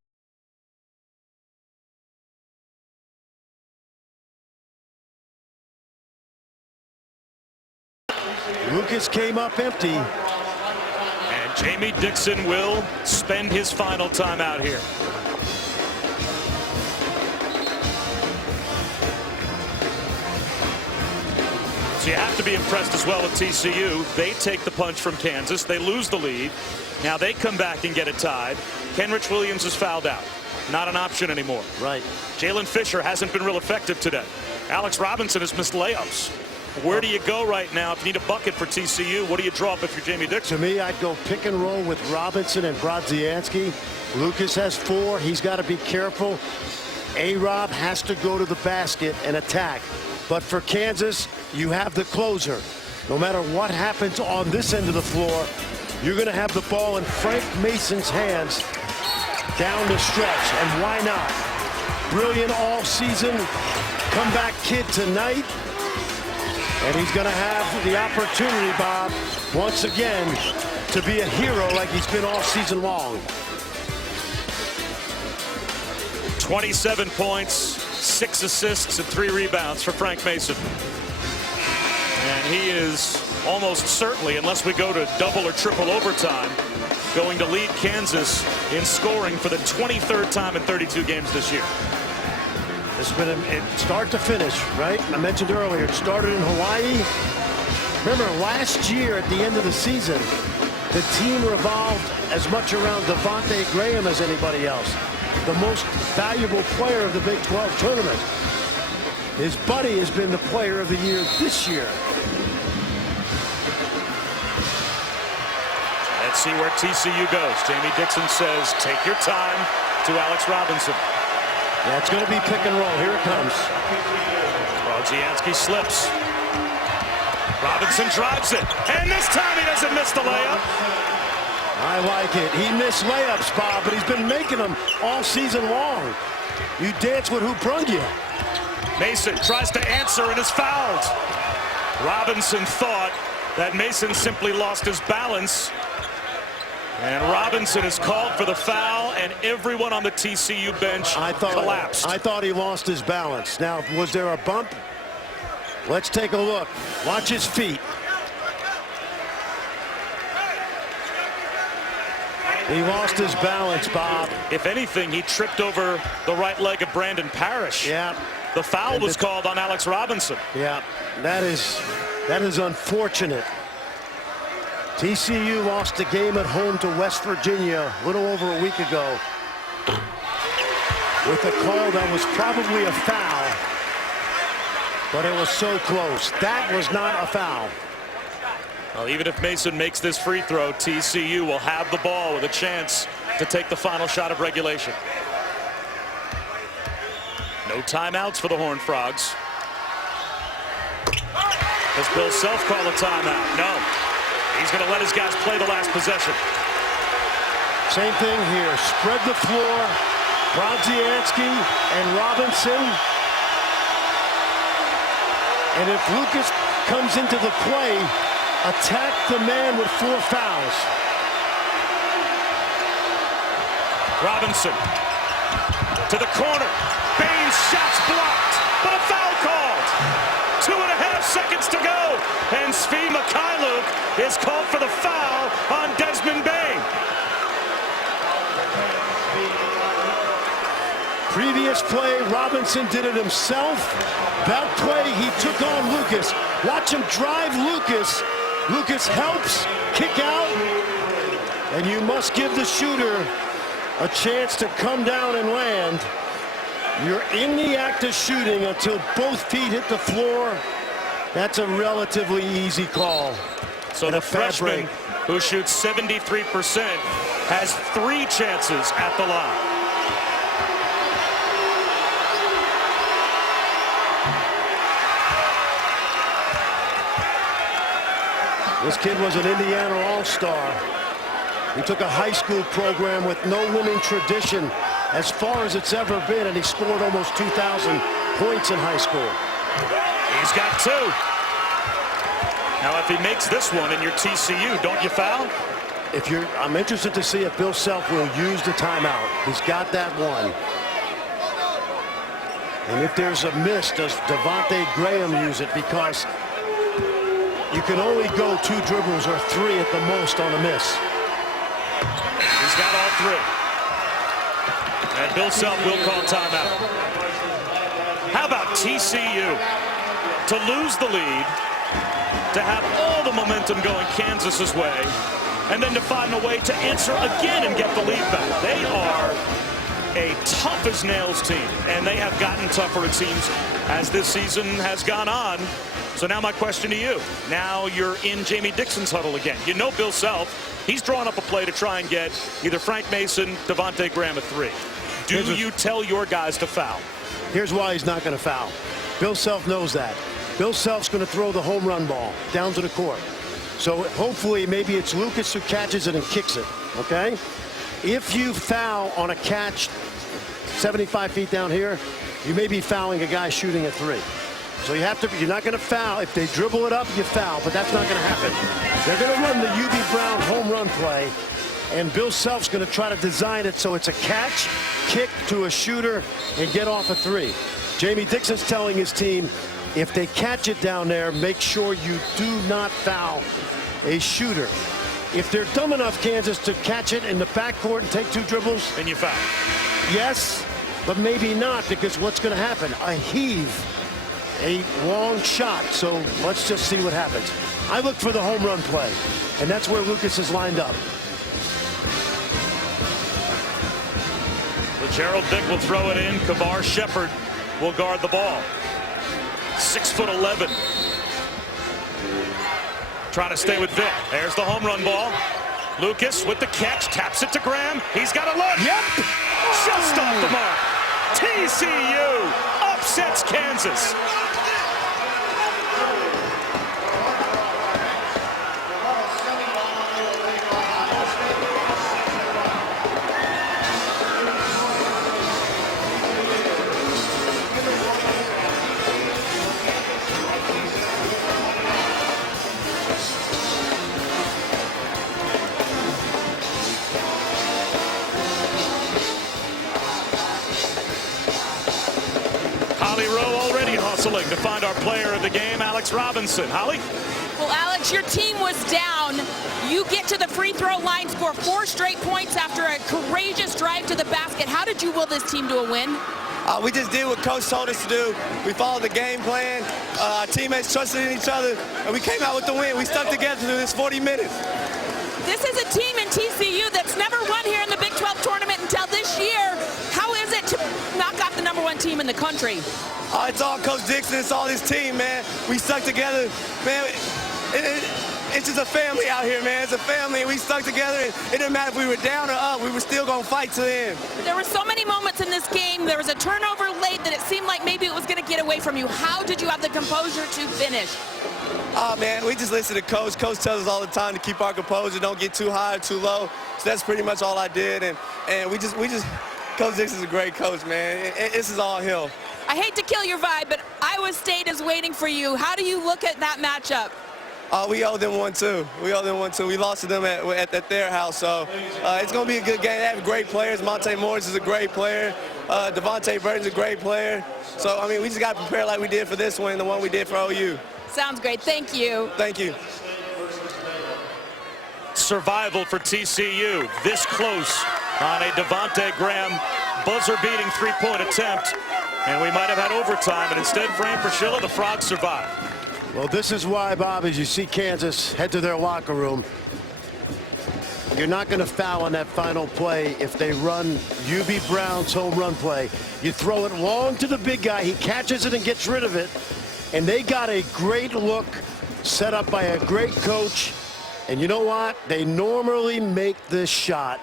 Lucas came up empty. And Jamie Dixon will spend his final time out here. So you have to be impressed as well with TCU. They take the punch from Kansas. They lose the lead. Now they come back and get it tied. Kenrich Williams is fouled out. Not an option anymore. Right. Jalen Fisher hasn't been real effective today. Alex Robinson has missed layups. Where do you go right now if you need a bucket for TCU? What do you draw up if you're Jamie Dixon? To me, I'd go pick and roll with Robinson and Brodzianski. Lucas has 4. He's got to be careful. A-Rob has to go to the basket and attack. But for Kansas, you have the closer. No matter what happens on this end of the floor, you're going to have the ball in Frank Mason's hands down the stretch. And why not? brilliant all-season comeback kid tonight. And he's going to have the opportunity, Bob, once again, to be a hero like he's been all season long. 27 points, 6 assists, and 3 rebounds for Frank Mason. And he is almost certainly, unless we go to double or triple overtime, going to lead Kansas in scoring for the 23rd time in 32 games this year. It's been a start to finish, right? I mentioned earlier, it started in Hawaii. Remember, last year at the end of the season, the team revolved as much around Devontae Graham as anybody else. The most valuable player of the Big 12 tournament. His buddy has been the player of the year this year. Let's see where TCU goes. Jamie Dixon says, take your time, to Alex Robinson. Yeah, it's going to be pick and roll. Here it comes. Brodzianski slips. Robinson drives it. And this time he doesn't miss the layup. I like it. He missed layups, Bob, but he's been making them all season long. You dance with who brung you. Mason tries to answer and is fouled. Robinson thought that Mason simply lost his balance. And Robinson is called for the foul, and everyone on the TCU bench collapsed. I thought he lost his balance. Now, was there a bump? Let's take a look. Watch his feet. He lost his balance, Bob. If anything, he tripped over the right leg of Brandon Parrish. Yeah. The foul was called on Alex Robinson. Yeah, that is unfortunate. TCU lost the game at home to West Virginia a little over a week ago with a call that was probably a foul, but it was so close. That was not a foul. Well, even if Mason makes this free throw, TCU will have the ball with a chance to take the final shot of regulation. No timeouts for the Horned Frogs. Does Bill Self call a timeout? No. He's going to let his guys play the last possession. Same thing here. Spread the floor. Brodzianski and Robinson. And if Lucas comes into the play, attack the man with 4 fouls. Robinson to the corner. Baines shots blocked, but a foul called. 2.5 seconds to go. And Svi Mikhailuk is called for the foul on Desmond Bane. Previous play, Robinson did it himself. That play, he took on Lucas. Watch him drive Lucas. Lucas helps, kick out. And you must give the shooter a chance to come down and land. You're in the act of shooting until both feet hit the floor. That's a relatively easy call. So the freshman, who shoots 73%, has 3 chances at the line. This kid was an Indiana All-Star. He took a high school program with no winning tradition as far as it's ever been, and he scored almost 2,000 points in high school. He's got 2. Now, if he makes this one and you're TCU, don't you foul? I'm interested to see if Bill Self will use the timeout. He's got that one. And if there's a miss, does Devontae Graham use it? Because you can only go 2 dribbles or 3 at the most on a miss. He's got all 3. And Bill Self will call timeout. How about TCU to lose the lead, to have all the momentum going Kansas's way, and then to find a way to answer again and get the lead back? They are a tough-as-nails team, and they have gotten tougher, it seems, as this season has gone on. So now my question to you. Now you're in Jamie Dixon's huddle again. You know Bill Self, he's drawn up a play to try and get either Frank Mason, Devontae Graham a 3. Do you tell your guys to foul? Here's why he's not going to foul. Bill Self knows that. Bill Self's going to throw the home run ball down to the court. So hopefully maybe it's Lucas who catches it and kicks it, okay? If you foul on a catch 75 feet down here, you may be fouling a guy shooting a 3. So you have to, you're not going to foul. If they dribble it up, you foul, but that's not going to happen. They're going to run the UB Brown home run play, and Bill Self's going to try to design it so it's a catch, kick to a shooter, and get off a 3. Jamie Dixon's telling his team, if they catch it down there, make sure you do not foul a shooter. If they're dumb enough, Kansas, to catch it in the backcourt and take 2 dribbles, then you foul. Yes, but maybe not, because what's going to happen? A heave. A long shot, so let's just see what happens. I look for the home run play, and that's where Lucas is lined up. Gerald Dick will throw it in. Kavar Shepard will guard the ball. 6'11". Trying to stay with Vic. There's the home run ball. Lucas with the catch, taps it to Graham. He's got a look. Yep, just off the mark. TCU upsets Kansas. To find our player of the game, Alex Robinson. Holly? Well, Alex, your team was down. You get to the free throw line, score 4 straight points after a courageous drive to the basket. How did you will this team to a win? We just did what Coach told us to do. We followed the game plan. Our teammates trusted in each other, and we came out with the win. We stuck together through this 40 minutes. This is a team in TCU that's never won here in the Big 12 tournament until this year. How is it to knock off the #1 team in the country? It's all Coach Dixon. It's all his team, man. We stuck together. Man, it's just a family out here, man. It's a family, and we stuck together. And it didn't matter if we were down or up. We were still going to fight to the end. There were so many moments in this game. There was a turnover late that it seemed like maybe it was going to get away from you. How did you have the composure to finish? Oh, man, we just listen to Coach. Coach tells us all the time to keep our composure, don't get too high or too low. So that's pretty much all I did. And we just Coach Dixon's a great coach, man. This is all him. I hate to kill your vibe, but Iowa State is waiting for you. How do you look at that matchup? We owe them one, too. We owe them one, too. We lost to them at their house, so it's going to be a good game. They have great players. Monte Morris is a great player. Devontae Burton's a great player. So, I mean, we just got to prepare like we did for this one and the one we did for OU. Sounds great. Thank you. Thank you. Survival for TCU. This close on a Devontae Graham buzzer-beating 3-point attempt. And we might have had overtime, and instead, Fran Fraschilla, the Frogs survive. Well, this is why, Bob, as you see Kansas head to their locker room, you're not going to foul on that final play if they run UB Brown's home run play. You throw it long to the big guy. He catches it and gets rid of it. And they got a great look set up by a great coach. And you know what? They normally make this shot